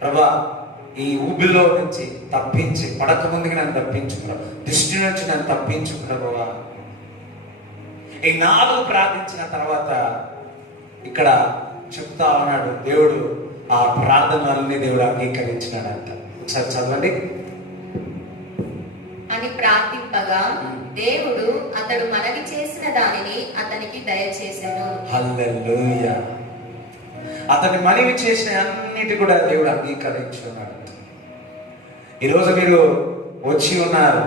ప్రభువా ఈ ఊబిలో నుంచి తప్పించి, పడక ముందుకు నన్ను తప్పించు ప్రభు, దృష్టి నుంచి నన్ను తప్పించు ప్రభువా. ఈ 4 ప్రార్థించిన తర్వాత ఇక్కడ చెప్తా ఉన్నాడు, దేవుడు ఆ ప్రార్థనలన్నీ దేవుడు అంగీకరించినాడంట. ఒకసారి చదవండి. అని ప్రార్థింపగా దేవుడు అతడు మనవి చేసిన దానిని అతనికి దయచేసెను. హల్లెలూయా. అతని మనవి చేసిన అన్నిటి కూడా దేవుడు అంగీకరించున్నాడు. ఈరోజు మీరు వచ్చి ఉన్నారు,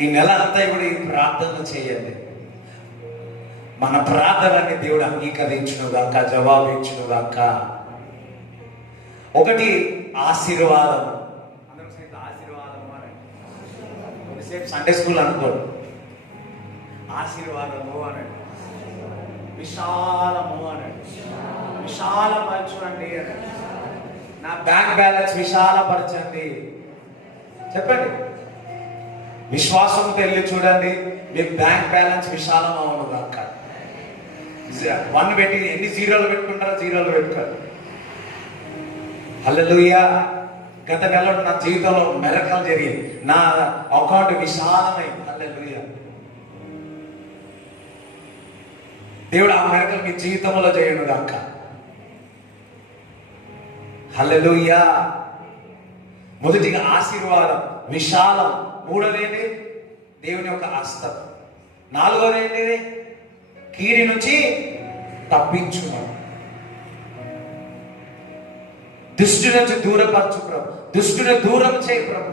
ఈ నెల అంతా ఇప్పుడు ఈ ప్రార్థన చేయండి. మన ప్రార్థనని దేవుడు అంగీకరించునుగాక, జవాబించునుగాక. ఒకటి ఆశీర్వాదం. సండే స్కూల్ అనుకోండి, ఆశీర్వాదము అనండి, విశాలము అనండి, విశాలపరచండి అనండి, నా బ్యాంక్ బ్యాలెన్స్ విశాలపరచండి చెప్పండి. విశ్వాసంతో వెళ్ళి చూడండి, మీ బ్యాంక్ బ్యాలెన్స్ విశాలం అవును కాక. 1 పెట్టి ఎన్ని జీరోలు పెట్టుకుంటారో జీరోలు పెట్టుకోండి. హల్లెలూయా. గత నెలలో నా జీవితంలో మెరకలు జరిగింది, నా అకౌంట్ విశాలమైంది. హల్లెలూయా. దేవుడు ఆ మెరకలు మీ జీవితంలో చేయను గాక. హల్లెలూయా. మొదటిగా ఆశీర్వాదం, విశాలం. 3వది దేవుని యొక్క హస్తం. 4వది కీడి నుంచి తప్పించును, దుష్టు నుంచి దూరపరచు ప్రభు, దుష్టుని దూరం చేయి ప్రభు,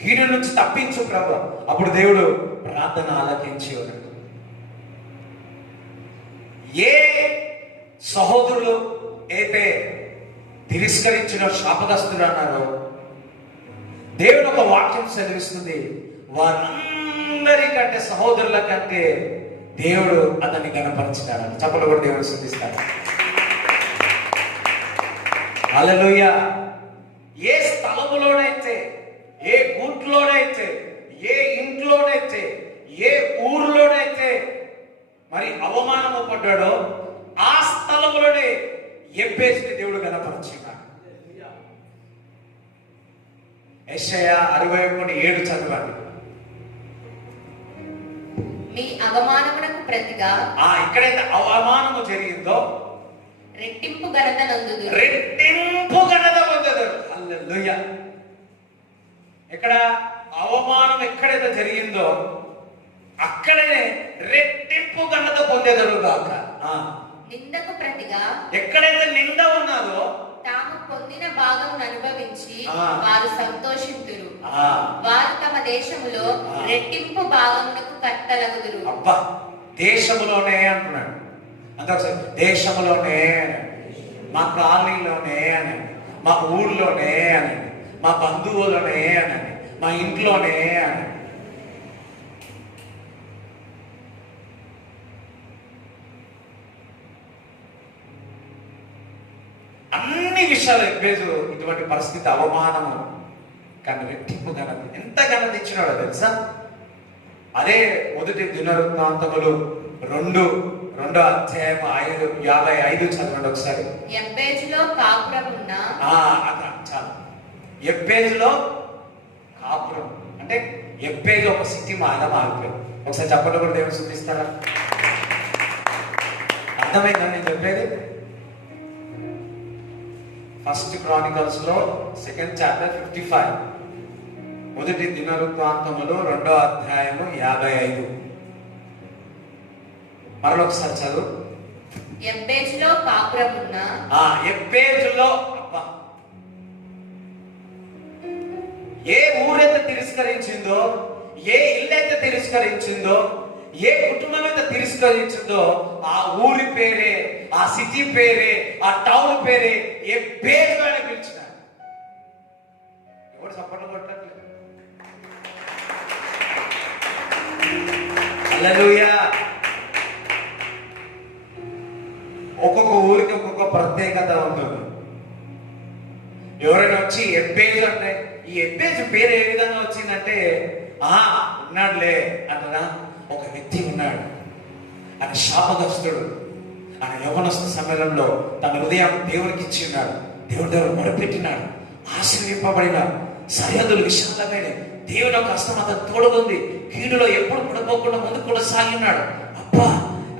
కీడు నుంచి తప్పించు ప్రభు. అప్పుడు దేవుడు ప్రార్థన ఆలకించి ఉన్నాడు. ఏ సహోదరులు అయితే తిరస్కరించిన శాపగ్రస్తులు అన్నారో, దేవుడు ఒక వాక్యం చదివిస్తుంది, వారందరికంటే సహోదరుల కంటే దేవుడు అతన్ని గణపరిచినాడు. చప్పలు కూడా దేవుడు స్తుతిస్తాడు. హల్లెలూయా. ఏ స్థలములోనైతే, ఏ గూట్లోనైతే, ఏ ఇంట్లోనైతే, ఏ ఊరిలోనైతే మరి అవమానము పడ్డాడో ఆ స్థలములోనే ఎబ్బేసుని దేవుడు గణపరిచినాడు. యెషయా 61:7 చదవండి. మీ అవమానమునకు ప్రతిగా, ఎక్కడైతే అవమానము జరిగిందో రెట్టింపు ఘనత నందుదురు, రెట్టింపు ఘనత పొందుదురు. హల్లెలూయా. ఎక్కడ? అవమానం ఎక్కడైతే జరిగిందో అక్కడనే రెట్టింపు ఘనత పొందేదరుగాక. నిందకు ప్రతిగా ఎక్కడైతే నింద ఉన్నదో తాము పొందిన భాగమును అనుభవించి వారు సంతోషింతురు. వారు తమ దేశములో రెట్టింపు భాగమునకు కర్తలగుదురు. అబ్బా, దేశములోనే అంటున్నాడు. అంత దేశములోనే, మా కాలనీలోనే అని, మా ఊర్లోనే అని, మా బంధువులోనే అని, మా ఇంట్లోనే అని. అన్ని విషయాలు ఎబ్బేజు ఇటువంటి పరిస్థితి, అవమానము, కానీ రెట్టింపు ఘనత. ఎంత ఘనత ఇచ్చినాడో తెలుసా? అదే మొదటి దినవృత్తాంతములు 2వ అధ్యాయం 55 చదవండి ఒకసారి. ఎబ్బేజులో కాపురమున్న చాలు. ఎబ్బేజులో కాపురం అంటే ఎబ్బేజు ఒక సిటీ మారిపోయింది. ఒకసారి చెప్పండి కూడా దేవుని చూపిస్తారా? అర్థమైందా నేను చెప్పేది? ఫస్ట్ క్రానికల్స్ లో 2nd చాప్టర్ 55, మొదటి దినవృత్తాంతములు 2వ అధ్యాయము 55. మరొకసారి చదువు. ఎబ్బేజులో కాపురమున్న, ఎబ్బేజులో, అబ్బా, ఏ ఊరైతే తిరస్కరించిందో, ఏ ఇల్లైతే తిరస్కరించిందో, ఏ కుటుంబం అయితే తిరస్కరించిందో ఆ ఊరి పేరే, ఆ సిటీ పేరే, ఆ టౌన్ పేరే ఎబ్బేజు అని పిలిచినారు. ఎవరు సపోర్ట్ కొట్టట్లేదు? హల్లెలూయా. ఒక్కొక్క ఊరికి ఒక్కొక్క ప్రత్యేకత ఉంటుంది. ఎవరైనా వచ్చి ఎబ్బేజు అంటే, ఈ ఎబ్బేజు పేరు ఏ విధంగా వచ్చిందంటే, ఉన్నాడులే అంటనా, ఒక వ్యక్తి ఉన్నాడు, ఆయన శాపగ్రస్తుడు, ఆయన యవ్వనస్థ సమయంలో తన హృదయం దేవునికి ఇచ్చి ఉన్నాడు, దేవుడు మొదలుపెట్టినాడు, ఆశీర్వింపబడినాడు, సరిహద్దులు విశాలమైన దేవుని యొక్క హస్తం అతను తోడుకుంది, కీడులో ఎప్పుడు పడిపోకుండా ముందుకు కూడా సాగినాడు. అబ్బా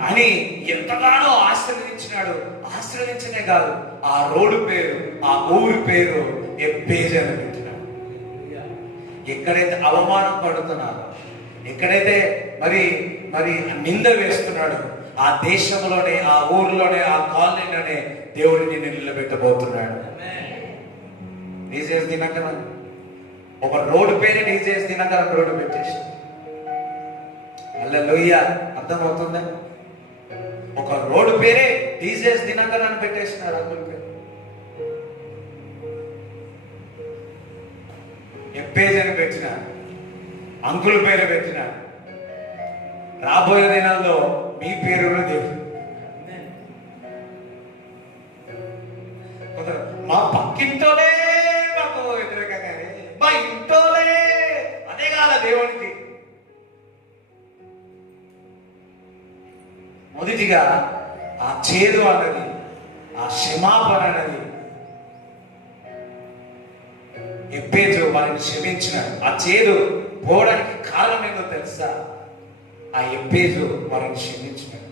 అని ఎంతగానో ఆశీర్వదించినాడు. ఆశీర్వదించనే కాదు, ఆ రోడ్డు పేరు, ఆ ఊరి పేరు ఎబ్బేజు అని పెట్టినాడు. ఎక్కడైతే అవమానం పడుతున్నారో, ఎక్కడైతే మరి మరి నింద వేస్తున్నాడు, ఆ దేశంలోనే, ఆ ఊర్లోనే, ఆ కాలనీలోనే దేవుడిని నిలబెట్టబోతున్నాడు. డీజేస్ దినకరన్, ఒక రోడ్డు పేరు డీజేస్ దినకరన్ రోడ్డు పెట్టేసి. హల్లెలూయా. అర్థమవుతుందా? ఒక రోడ్డు పేరే డీజేస్ దినకరన్ అని పెట్టేసినారు. అంకుల్ పేరు ఎబ్బేజు అని పెట్టినారు, అంకుల్ పేరు పెట్టినారు. రాబోయే దినాల్లో మీ పేరు కూడా దేవుడు, మా పక్కింటోనే మాకు వ్యతిరేకంగా, మా ఇంటోనే, అదే కాల దేవునికి. మొదటిగా ఆ చేదు అన్నది, ఆ క్షమాపణ అన్నది, ఎబ్బేజు వారిని క్షమించినాడు. ఆ చేదు పోవడానికి కారణం ఏందో తెలుసా? ఆ ఎబ్బేజు వారిని క్షమించినాడు.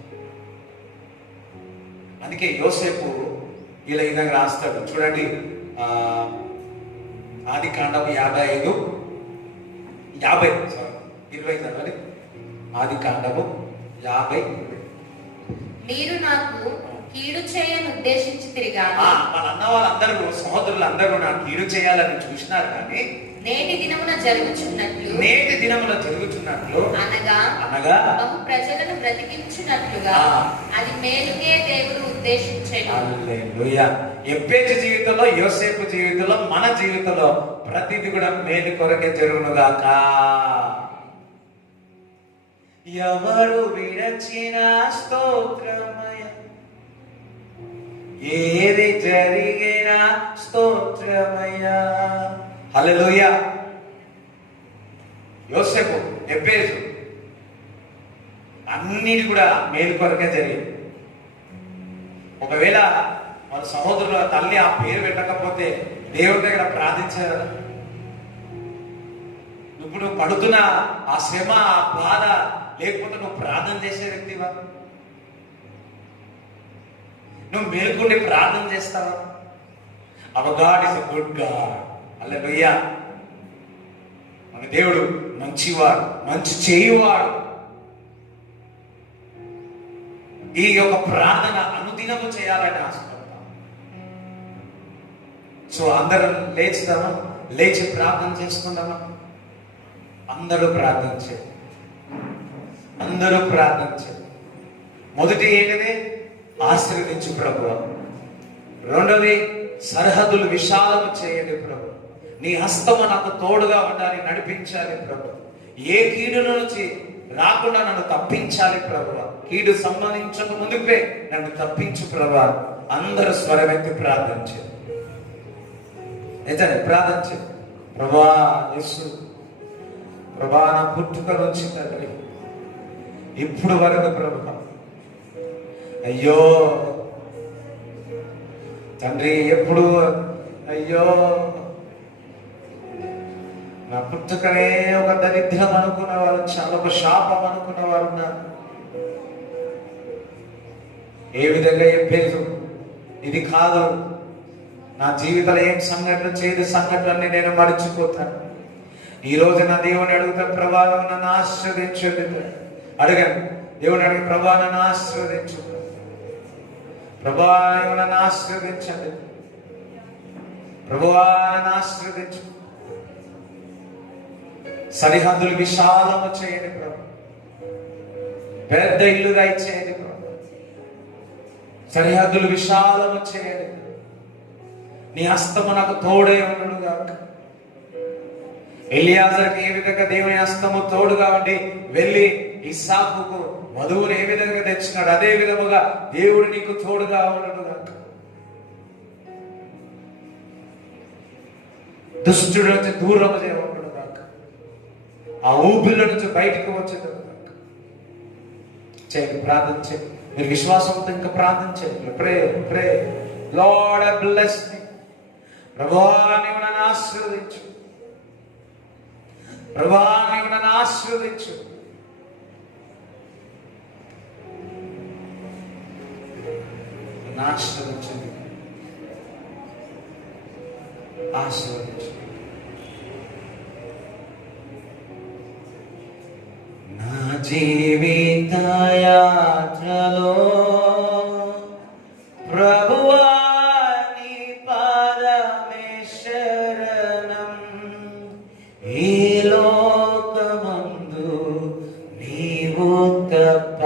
అందుకే యోసేపు ఇలా విధంగా రాస్తాడు చూడండి. ఆదికాండము 20 చదవాలి. ఆదికాండము 50. మీరు నాకు కీడు చేయను ఉద్దేశించి తిరిగాను. మన అన్న వాళ్ళందరూ, సహోదరులు అందరూ నాకు కీడు చేయాలని చూసినారు, కానీ నేటి దినమున జరుగుచున్నట్లు అనగా బహు ప్రజలను బ్రతికించున్నట్లుగా అది మేలుకే దేవుడు ఉద్దేశించాడు. హల్లెలూయా. ఎబ్బేజు జీవితంలో, యోసేపు జీవితంలో, మన జీవితంలో ప్రతిది కూడా మేలు కొరకే జరుగునుగాక. ఎవరు విడచిన స్తోత్రమయ, ఏది జరిగినా స్తోత్రమయ్యా. హల్లెలూయా. యోసేపు, ఎబ్బేజు అన్నిటి కూడా మేలు కొరకే జరిగింది. ఒకవేళ మన సహోదరుల తల్లి ఆ పేరు పెట్టకపోతే దేవుడి దగ్గర ప్రార్థించారు కదా. ఇప్పుడు పడుతున్న ఆ శ్రమ, ఆ బాధ లేకపోతే నువ్వు ప్రార్థన చేసే వ్యక్తివా? నువ్వు మేలుకుండి ప్రార్థన చేస్తావా? Our God is a good God. Hallelujah. మనకు దేవుడు మంచివాడు, మంచి చేయువాడు. ఈ యొక్క ప్రార్థన అనుదినము చేయాలని ఆశపడతాం. సో అందరం లేచుదామా, లేచి ప్రార్థన చేసుకుందామా? అందరూ ప్రార్థన చేయండి, అందరూ ప్రార్థన చేయండి. మొదటి ఏంటిది? ఆశీర్వదించు ప్రభువా. రెండోది, సరిహద్దులు విశాలము చేయండి ప్రభు. నీ హస్తము నాకు తోడుగా ఉండాలి, నడిపించాలి ప్రభు. ఏ కీడు నుంచి రాకుండా నన్ను తప్పించాలి ప్రభువ. కీడు సంబంధించక ముందుపే నన్ను తప్పించు ప్రభువా. అందరూ స్వరమెత్తి ప్రార్థన చేయండి, నిజంగా ప్రార్థన చేయండి. ప్రభువా యేసు, ప్రభువా నా పుట్టుక నుంచి తండ్రి ఇప్పుడు వరకు ప్రభువా, అయ్యో తండ్రి, ఎప్పుడు అయ్యో నా పుట్టుకనే ఒక దరిద్రం అనుకున్నవారు, చాలా ఒక శాపం అనుకున్నవారు ఉన్నారు. ఏ విధంగా చెప్పేది ఇది కాదు, నా జీవితంలో ఏం సంఘటన చేయదు, సంఘటనని నేను మర్చిపోతాను. ఈ రోజు నా దేవుని అడుగుతాను, ప్రభావం నన్ను ఆశీర్వదించండి. అడగండి దేవుని అడిగి, ప్రభా నన్ను ఆశీర్వదించు, ప్రభా నన్ను ఆశీర్వదించండి, ప్రభువా నన్ను ఆశీర్వదించు. సరిహద్దులు విశాలము చేయండి ప్రభు, పెద్ద ఇల్లు దయచేయండి ప్రభు, సరిహద్దులు విశాలము చేయండి. నీ హస్తము నాకు తోడే ఉండడు గాక. ఎలియాజర్కి ఏ విధంగా దేవుని హస్తము తోడుగా ఉండి వెళ్ళి ఇస్సాకుకు వధువుని ఏ విధంగా తెచ్చినాడు, అదే విధముగా దేవుడు నీకు తోడుగా ఉండడు గాక. దుష్టుడి నుంచి దూరం చేయబడు గాక. ఆ ఊపిరి నుంచి బయటకు వచ్చేది చేయండి, ప్రార్థన చేయండి. మీరు విశ్వాసంతో ఇంకా ప్రార్థన చేయండి. ప్రే ప్రే లార్డ్ ఐ బ్లెస్ మీ. ప్రభువా నీవు నన్ను ఆశీర్వదించు, ప్రభువా నీవు నన్ను ఆశీర్వదించు. ఆశీర్వదించండి, ఆశీర్వదించు. నా జీవిత యాత్రలో ప్రభువా నీ పాదమే శరణం. ఈ లోకమందు నీవు తప్ప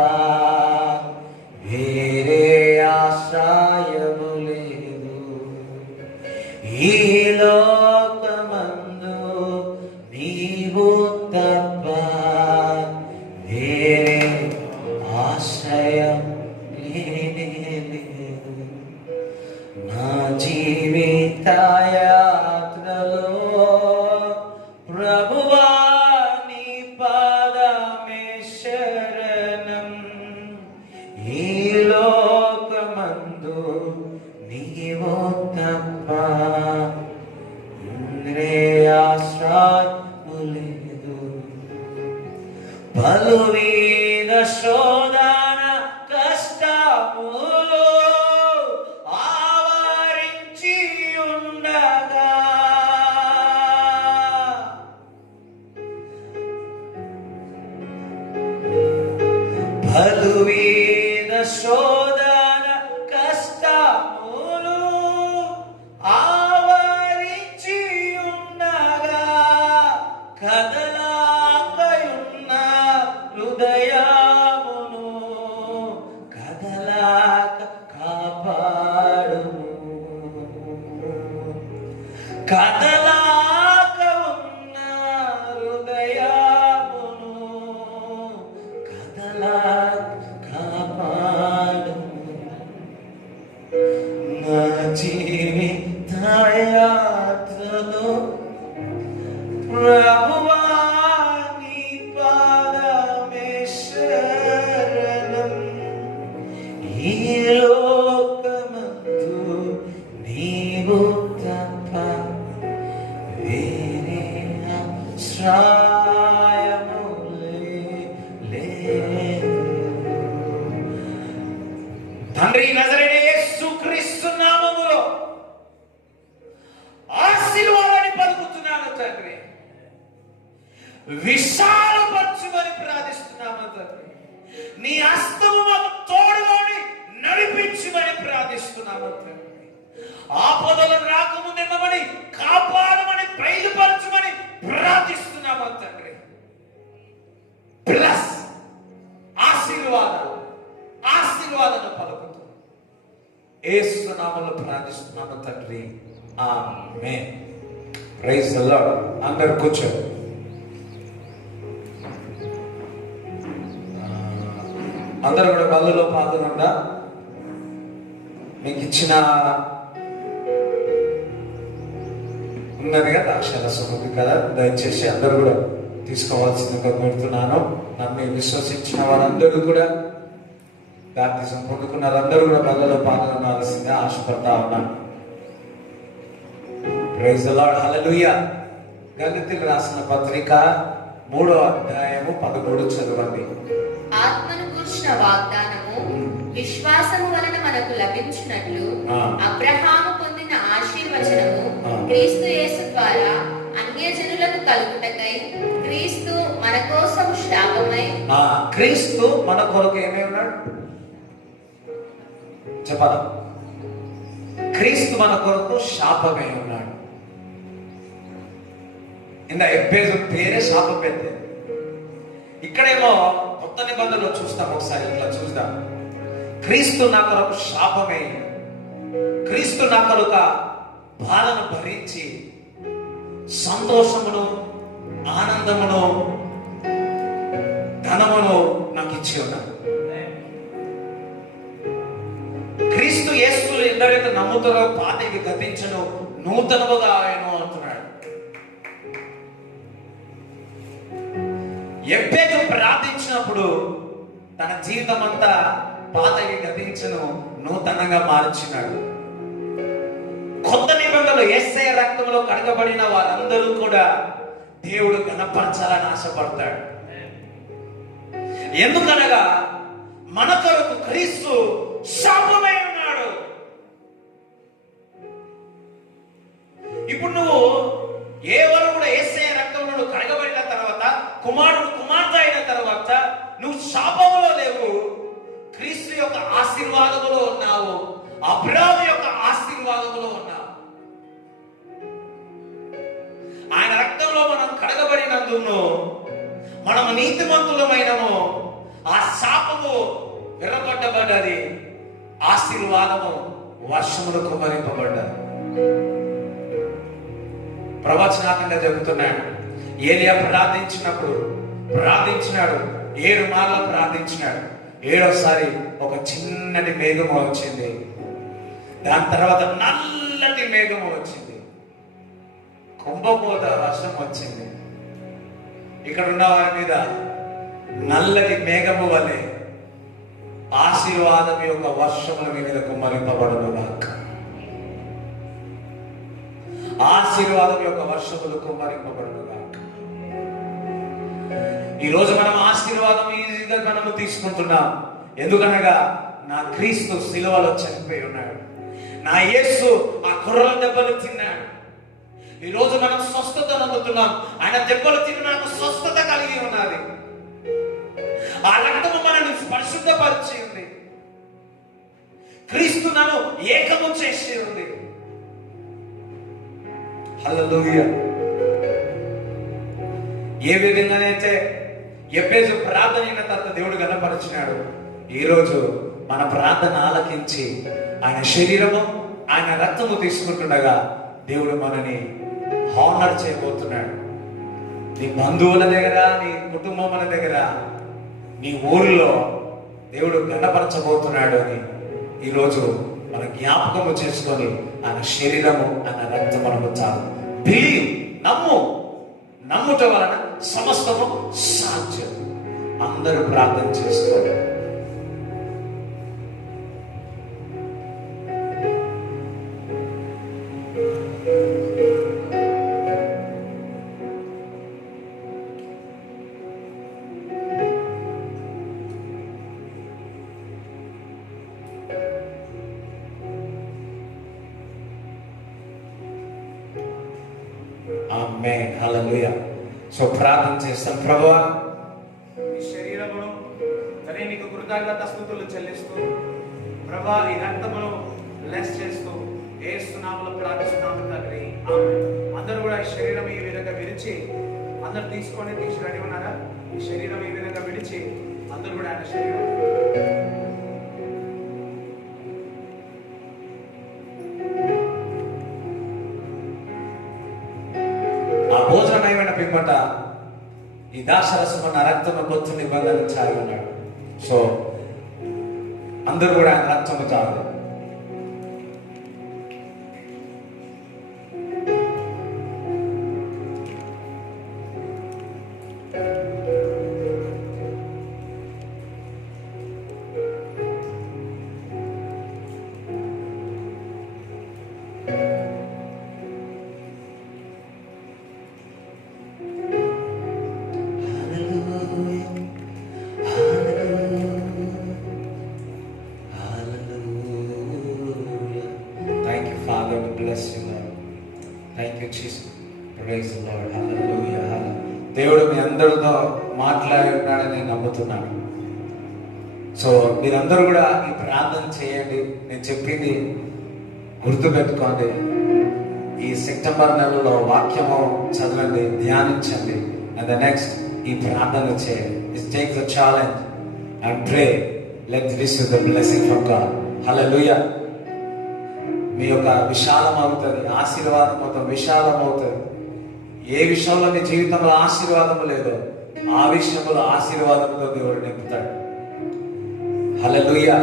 వేరే ఆశ్రయము లేదు. ఈ లోకమందు నీవు తప్ప వేరే ఆశ్రయం లేదు. నా జీవిత యాత్రలో ప్రభువా నీ పాదమే శరణం. ఈ లోకమందు నీవు తప్ప వేరే ఆశ్రయము లేదు. పలువిధ శోధన కష్టములు ఆవరించి ఉండగా పలువిధ శోధన కష్టములు ఆవరించి ఉండగా కదలాకయున్న హృదయమును కదలాక కాపాడుము. కదలాక ఉన్న హృదయమును కదలాక కాపాడుము. నా జీవిత యాత్రలో ప్రభువా నీ పాదమే శరణం. ఈ లోకమందు నీవు తప్ప విశాలపరచుమని ప్రార్థిస్తున్నాము తండ్రి. నీ హస్తము మాకు తోడుగోని నడిపించుమని ప్రార్థిస్తున్నాము తండ్రి. ఆపదలు రాకముందెన్నమని కాపాడమని బయలుపరచుమని ప్రార్థిస్తున్నాము తండ్రి. ప్లస్ ఆశీర్వాదాలు పలుకుతూ యేసు నామములో ప్రార్థిస్తున్నాము తండ్రి. ఆమేన్. Praise the Lord. అందరూ కూర్చోండి. అందరూ కూడా కళ్ళలో పాల్గొనడా మీకు ఇచ్చిన ఉన్నది కదా అక్షరస్వం ఉంది కదా, దయచేసి అందరూ కూడా తీసుకోవాల్సిందిగా కోరుతున్నాను. నన్ను విశ్వసించిన వారందరూ కూడా బాప్తిజం పొందుకున్న వారందరూ కూడా కళ్ళలో పాల్గొనాల్సిందిగా ఆశపడతా ఉన్నాను. Praise the Lord. హల్లెలూయా. గలతీయులకు రాసిన పత్రిక 3వ అధ్యాయము 13 చదవండి. ఆత్మను గూర్చిన వాగ్దానము విశ్వాసము వలన మనకు లభించినట్లు అబ్రహాము పొందిన ఆశీర్వచనము క్రీస్తు యేసు ద్వారా అన్యజనులకు కలుగుటకై క్రీస్తు మన కోసం శాపమై. క్రీస్తు మన కొరకు ఏమై ఉన్నాడు చెప్పాలా? క్రీస్తు మన కొరకు శాపమై ఉన్నాడు. ఇంత ఎబ్బేజు పేరే శాపం పెట్టే. ఇక్కడేమో కొత్త నిబంధనలో చూస్తాం, ఒకసారి ఇట్లా చూద్దాం. క్రీస్తు నా కొరకు శాపమై, క్రీస్తు నా కొరకు బాధను భరించి సంతోషమును ఆనందమును ధనమును నాకు ఇచ్చి ఉన్నాడు. క్రీస్తు యేసులు ఎందరైతే నమ్ముతారో పాతవి గతించను నూతనముగా ఆయను అంటున్నాడు. ఎబ్బేజు ప్రార్థించినప్పుడు తన జీవితం అంతా పాతవి గతించను నూతనంగా మార్చినాడు. కొత్త నిబంధనలు యేసయ్య రక్తంలో కడగబడిన వారందరూ కూడా దేవుడు ఘనపరచాలని ఆశపడతాడు. ఎందుకనగా మన కొరకు క్రీస్తు శాపమై ఉన్నాడు. ఇప్పుడు నువ్వు ఎవరు కూడా యేసయ్య రక్తంలో కడగబడిన తర్వాత, కుమారుడు కుమార్తె అయిన తర్వాత నువ్వు శాపములో లేవు, క్రీస్తు యొక్క ఆశీర్వాదములో ఉన్నావు, అబ్రాహాము యొక్క ఆశీర్వాదములో ఉన్నావు. ఆయన రక్తంలో మనం కడగబడినందును మనము నీతిమంతులమైనము. ఆ శాపము విరగొట్టబడ్డది, ఆశీర్వాదము వర్షములు కుమ్మరింపబడ్డది. ప్రవచనాత్మకంగా చెబుతున్నాడు. ఏలియా ప్రార్థించినాడు 7 మార్లు ప్రార్థించినాడు. 7వసారి ఒక చిన్నటి మేఘము వచ్చింది. దాని తర్వాత నల్లటి మేఘము వచ్చింది. కుంభపోత వర్షం వచ్చింది. ఇక్కడ ఉన్న వారి మీద నల్లటి మేఘము వలె ఆశీర్వాదం యొక్క వర్షముల మీద కుమ్మరింపబడను గాక. ఆశీర్వాదం యొక్క వర్షములు కుమ్మరింపబడను గాక. ఈ రోజు మనం ఆశీర్వాదం ఈజీగా మనము తీసుకుంటున్నాం. ఎందుకనగా నా క్రీస్తు సిలువలో చనిపోయి ఉన్నాడు. నా యేసు ఆ కుర్రల దెబ్బలు తిన్నాడు. ఈ రోజు మనం స్వస్థత నమ్ముతున్నాం. ఆయన దెబ్బలు తిని నాకు స్వస్థత కలిగి ఉన్నది. ఆ రక్తము మనల్ని పరిశుద్ధపరిచి ఉంది. క్రీస్తు నన్ను ఏకము చేసి ఉంది. హల్లెలూయా. ఏ విధంగానైతే ఎబ్బేజు ప్రార్థన అయిన తర్వాత దేవుడు గణపరిచినాడు, ఈరోజు మన ప్రార్థన ఆలకించి ఆయన శరీరము ఆయన రక్తము తీసుకుంటుండగా దేవుడు మనని హానర్ చేయబోతున్నాడు. నీ బంధువుల దగ్గర, నీ కుటుంబముల దగ్గర, నీ ఊరిలో దేవుడు గణపరచబోతున్నాడు అని ఈరోజు మన జ్ఞాపకము చేసుకొని ఆయన శరీరము ఆయన రక్తము చాలు. బిలీవ్, నమ్ముట వలన సమస్తము సాధ్యం. అందరూ ప్రార్థన చేసుకోండి. ఆమేన్. హల్లెలూయా. సో ప్రార్థన చేస్తాం. ప్రభువా, ఈ శరీరమును తండ్రి నీకు కృతజ్ఞత స్తుతులు చెల్లిస్తూ ప్రభా ఈ రక్తమును లెస్ చేస్తూ యేసు నామములో ప్రార్థిస్తున్నాము తండ్రి. ఆమేన్. అందరూ కూడా ఈ శరీరం ఈ విధంగా విడిచి అందరు తీసుకొని రెడీ ఉన్నారా? ఈ శరీరం ఈ విధంగా విడిచి అందరూ కూడా ఆయన శరీరం ఆ భోజనం అయిన పిమ్మట ఈ దాసరసము నా రక్తము కొత్త నిబంధన చాలి ఉన్నాడు. సో అందరూ కూడా ఆయన రక్తము చాలు. Thank you, Father. We bless you, Lord. Thank you, Jesus. Praise the Lord. Hallelujah. దేవుడు మీ అందరితో మాట్లాడి ఉన్నాడని నేను నమ్ముతున్నాను. సో మీరందరూ కూడా ఈ ప్రార్థన చేయండి. నేను చెప్పింది గుర్తుపెట్టుకోండి. ఈ సెప్టెంబర్ నెలలో వాక్యము చదవండి, ధ్యానించండి. అండ్ ద నెక్స్ట్ ఈ ప్రార్థన చేయండి. It takes a challenge and pray. Let's receive the blessing from God. Hallelujah. మీ యొక్క విశాలం అవుతుంది, ఆశీర్వాదం అవుతుంది, విశాలం అవుతుంది. ఏ విషయంలో మీ జీవితంలో ఆశీర్వాదం లేదో ఆ విషయంలో ఆశీర్వాదంతో దేవుడు నింపుతాడు. హల్లెలూయా.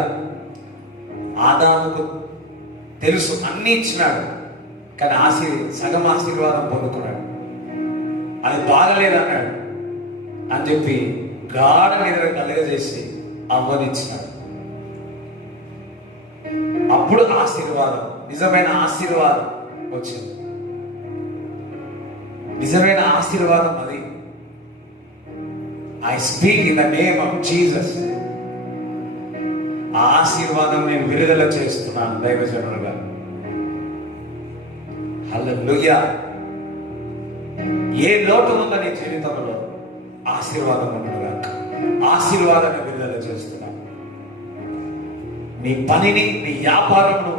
ఆదాముకు తెలుసు అన్ని ఇచ్చినాడు, కానీ సగం ఆశీర్వాదం పొందుకున్నాడు. అది బాగలేదన్నాడు అని చెప్పి గాఢ నిద్ర కలుగజేసి అవ్వనిచ్చినాడు. అప్పుడు ఆశీర్వాదం, నిజమైన ఆశీర్వాదం వచ్చింది. నిజమైన ఆశీర్వాదం అది. I speak in the name of Jesus. ఆ ఆశీర్వాదం నేను విడుదల చేస్తున్నాను దైవజనులుగా. హల్లెలూయా. ఏ లోటు ఉందో నీ జీవితంలో ఆశీర్వాదం ఉండగా ఆశీర్వాదాన్ని విడుదల చేస్తున్నాను. నీ పనిని, నీ వ్యాపారమును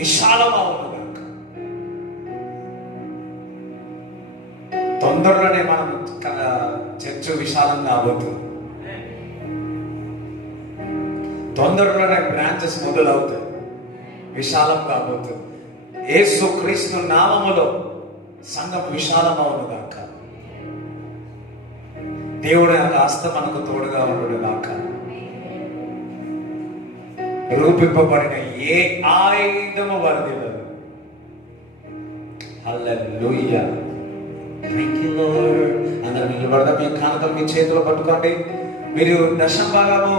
విశాలమవును. తొందరలోనే మనం చర్చ్ విశాలం కాబోతుంది. తొందరలోనే బ్రాంచెస్ మొదలవుతాయి, విశాలం కాబోతుంది. యేసు క్రీస్తు నామములో సంఘం విశాలమవును గాక. దేవుడి యొక్క హస్తం మనకు తోడుగా ఉండును గాక. రూపింపబడిన ఏ ఆయుధము వర్ధిల్లదు. హల్లెలూయా. Thank you Lord. అందరూ నిలబడదాం. మీ కానుకలు మీ చేతిలో పట్టుకోండి. మీరు దశమ భాగము.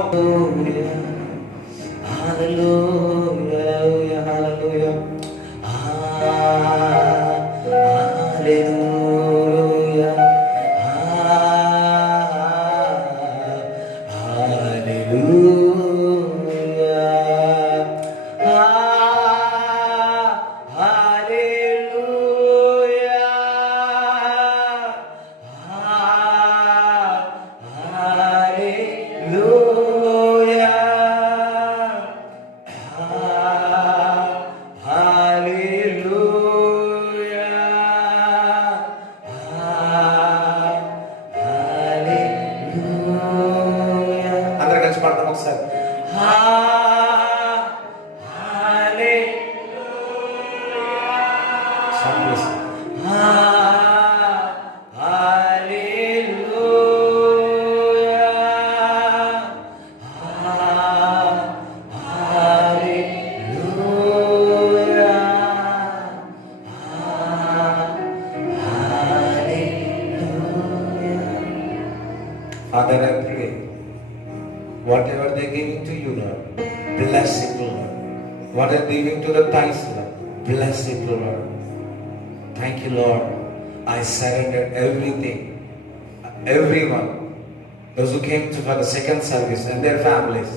హల్లెలూయా, హల్లెలూయా, హల్లెలూయా, హల్లెలూయా, అందరు కలిసి పడతాం ఒకసారి. Father, I pray, whatever they're giving to you, Lord, bless it, Lord. What they're giving to the tithes, Lord, bless it, Lord. Thank you, Lord. I surrender everything, everyone, those who came for the second service and their families,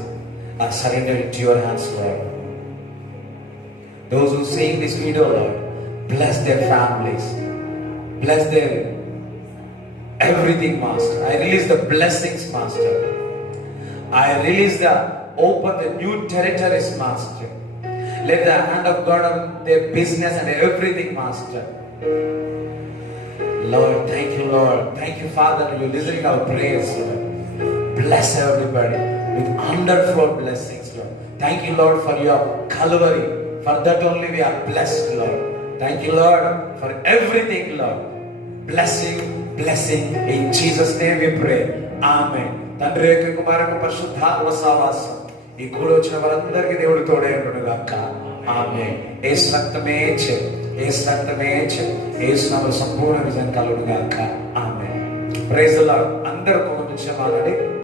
I surrender it to your hands, Lord. Those who see this video, Lord, bless their families, bless their everything, Master. I release the blessings, Master. I release the open the new territories, Master. Let the hand of God on their business and everything, Master. Lord, thank you, Lord. Thank you, Father, for listening our prayers, Lord. Bless everybody with underflow blessings, Lord. Thank you, Lord, for your Calvary. For that only we are blessed, Lord. Thank you, Lord, for everything, Lord. Blessing, blessing. In Jesus' name we pray. Amen. తండ్రి యొక్క కుమారుని పరిశుద్ధాత్మ సహవాసం ఈ కూడి వచ్చిన వారందరికీ దేవుడు తోడే ఉండుగాక. ఆమేన్. యేసు రక్తమే జయం, యేసు రక్తమే జయం, యేసు నామములో సంపూర్ణ విజయం కలుగుగాక. ఆమేన్. Praise the Lord. అందరూ ఒక నిమిషం ఆగండి.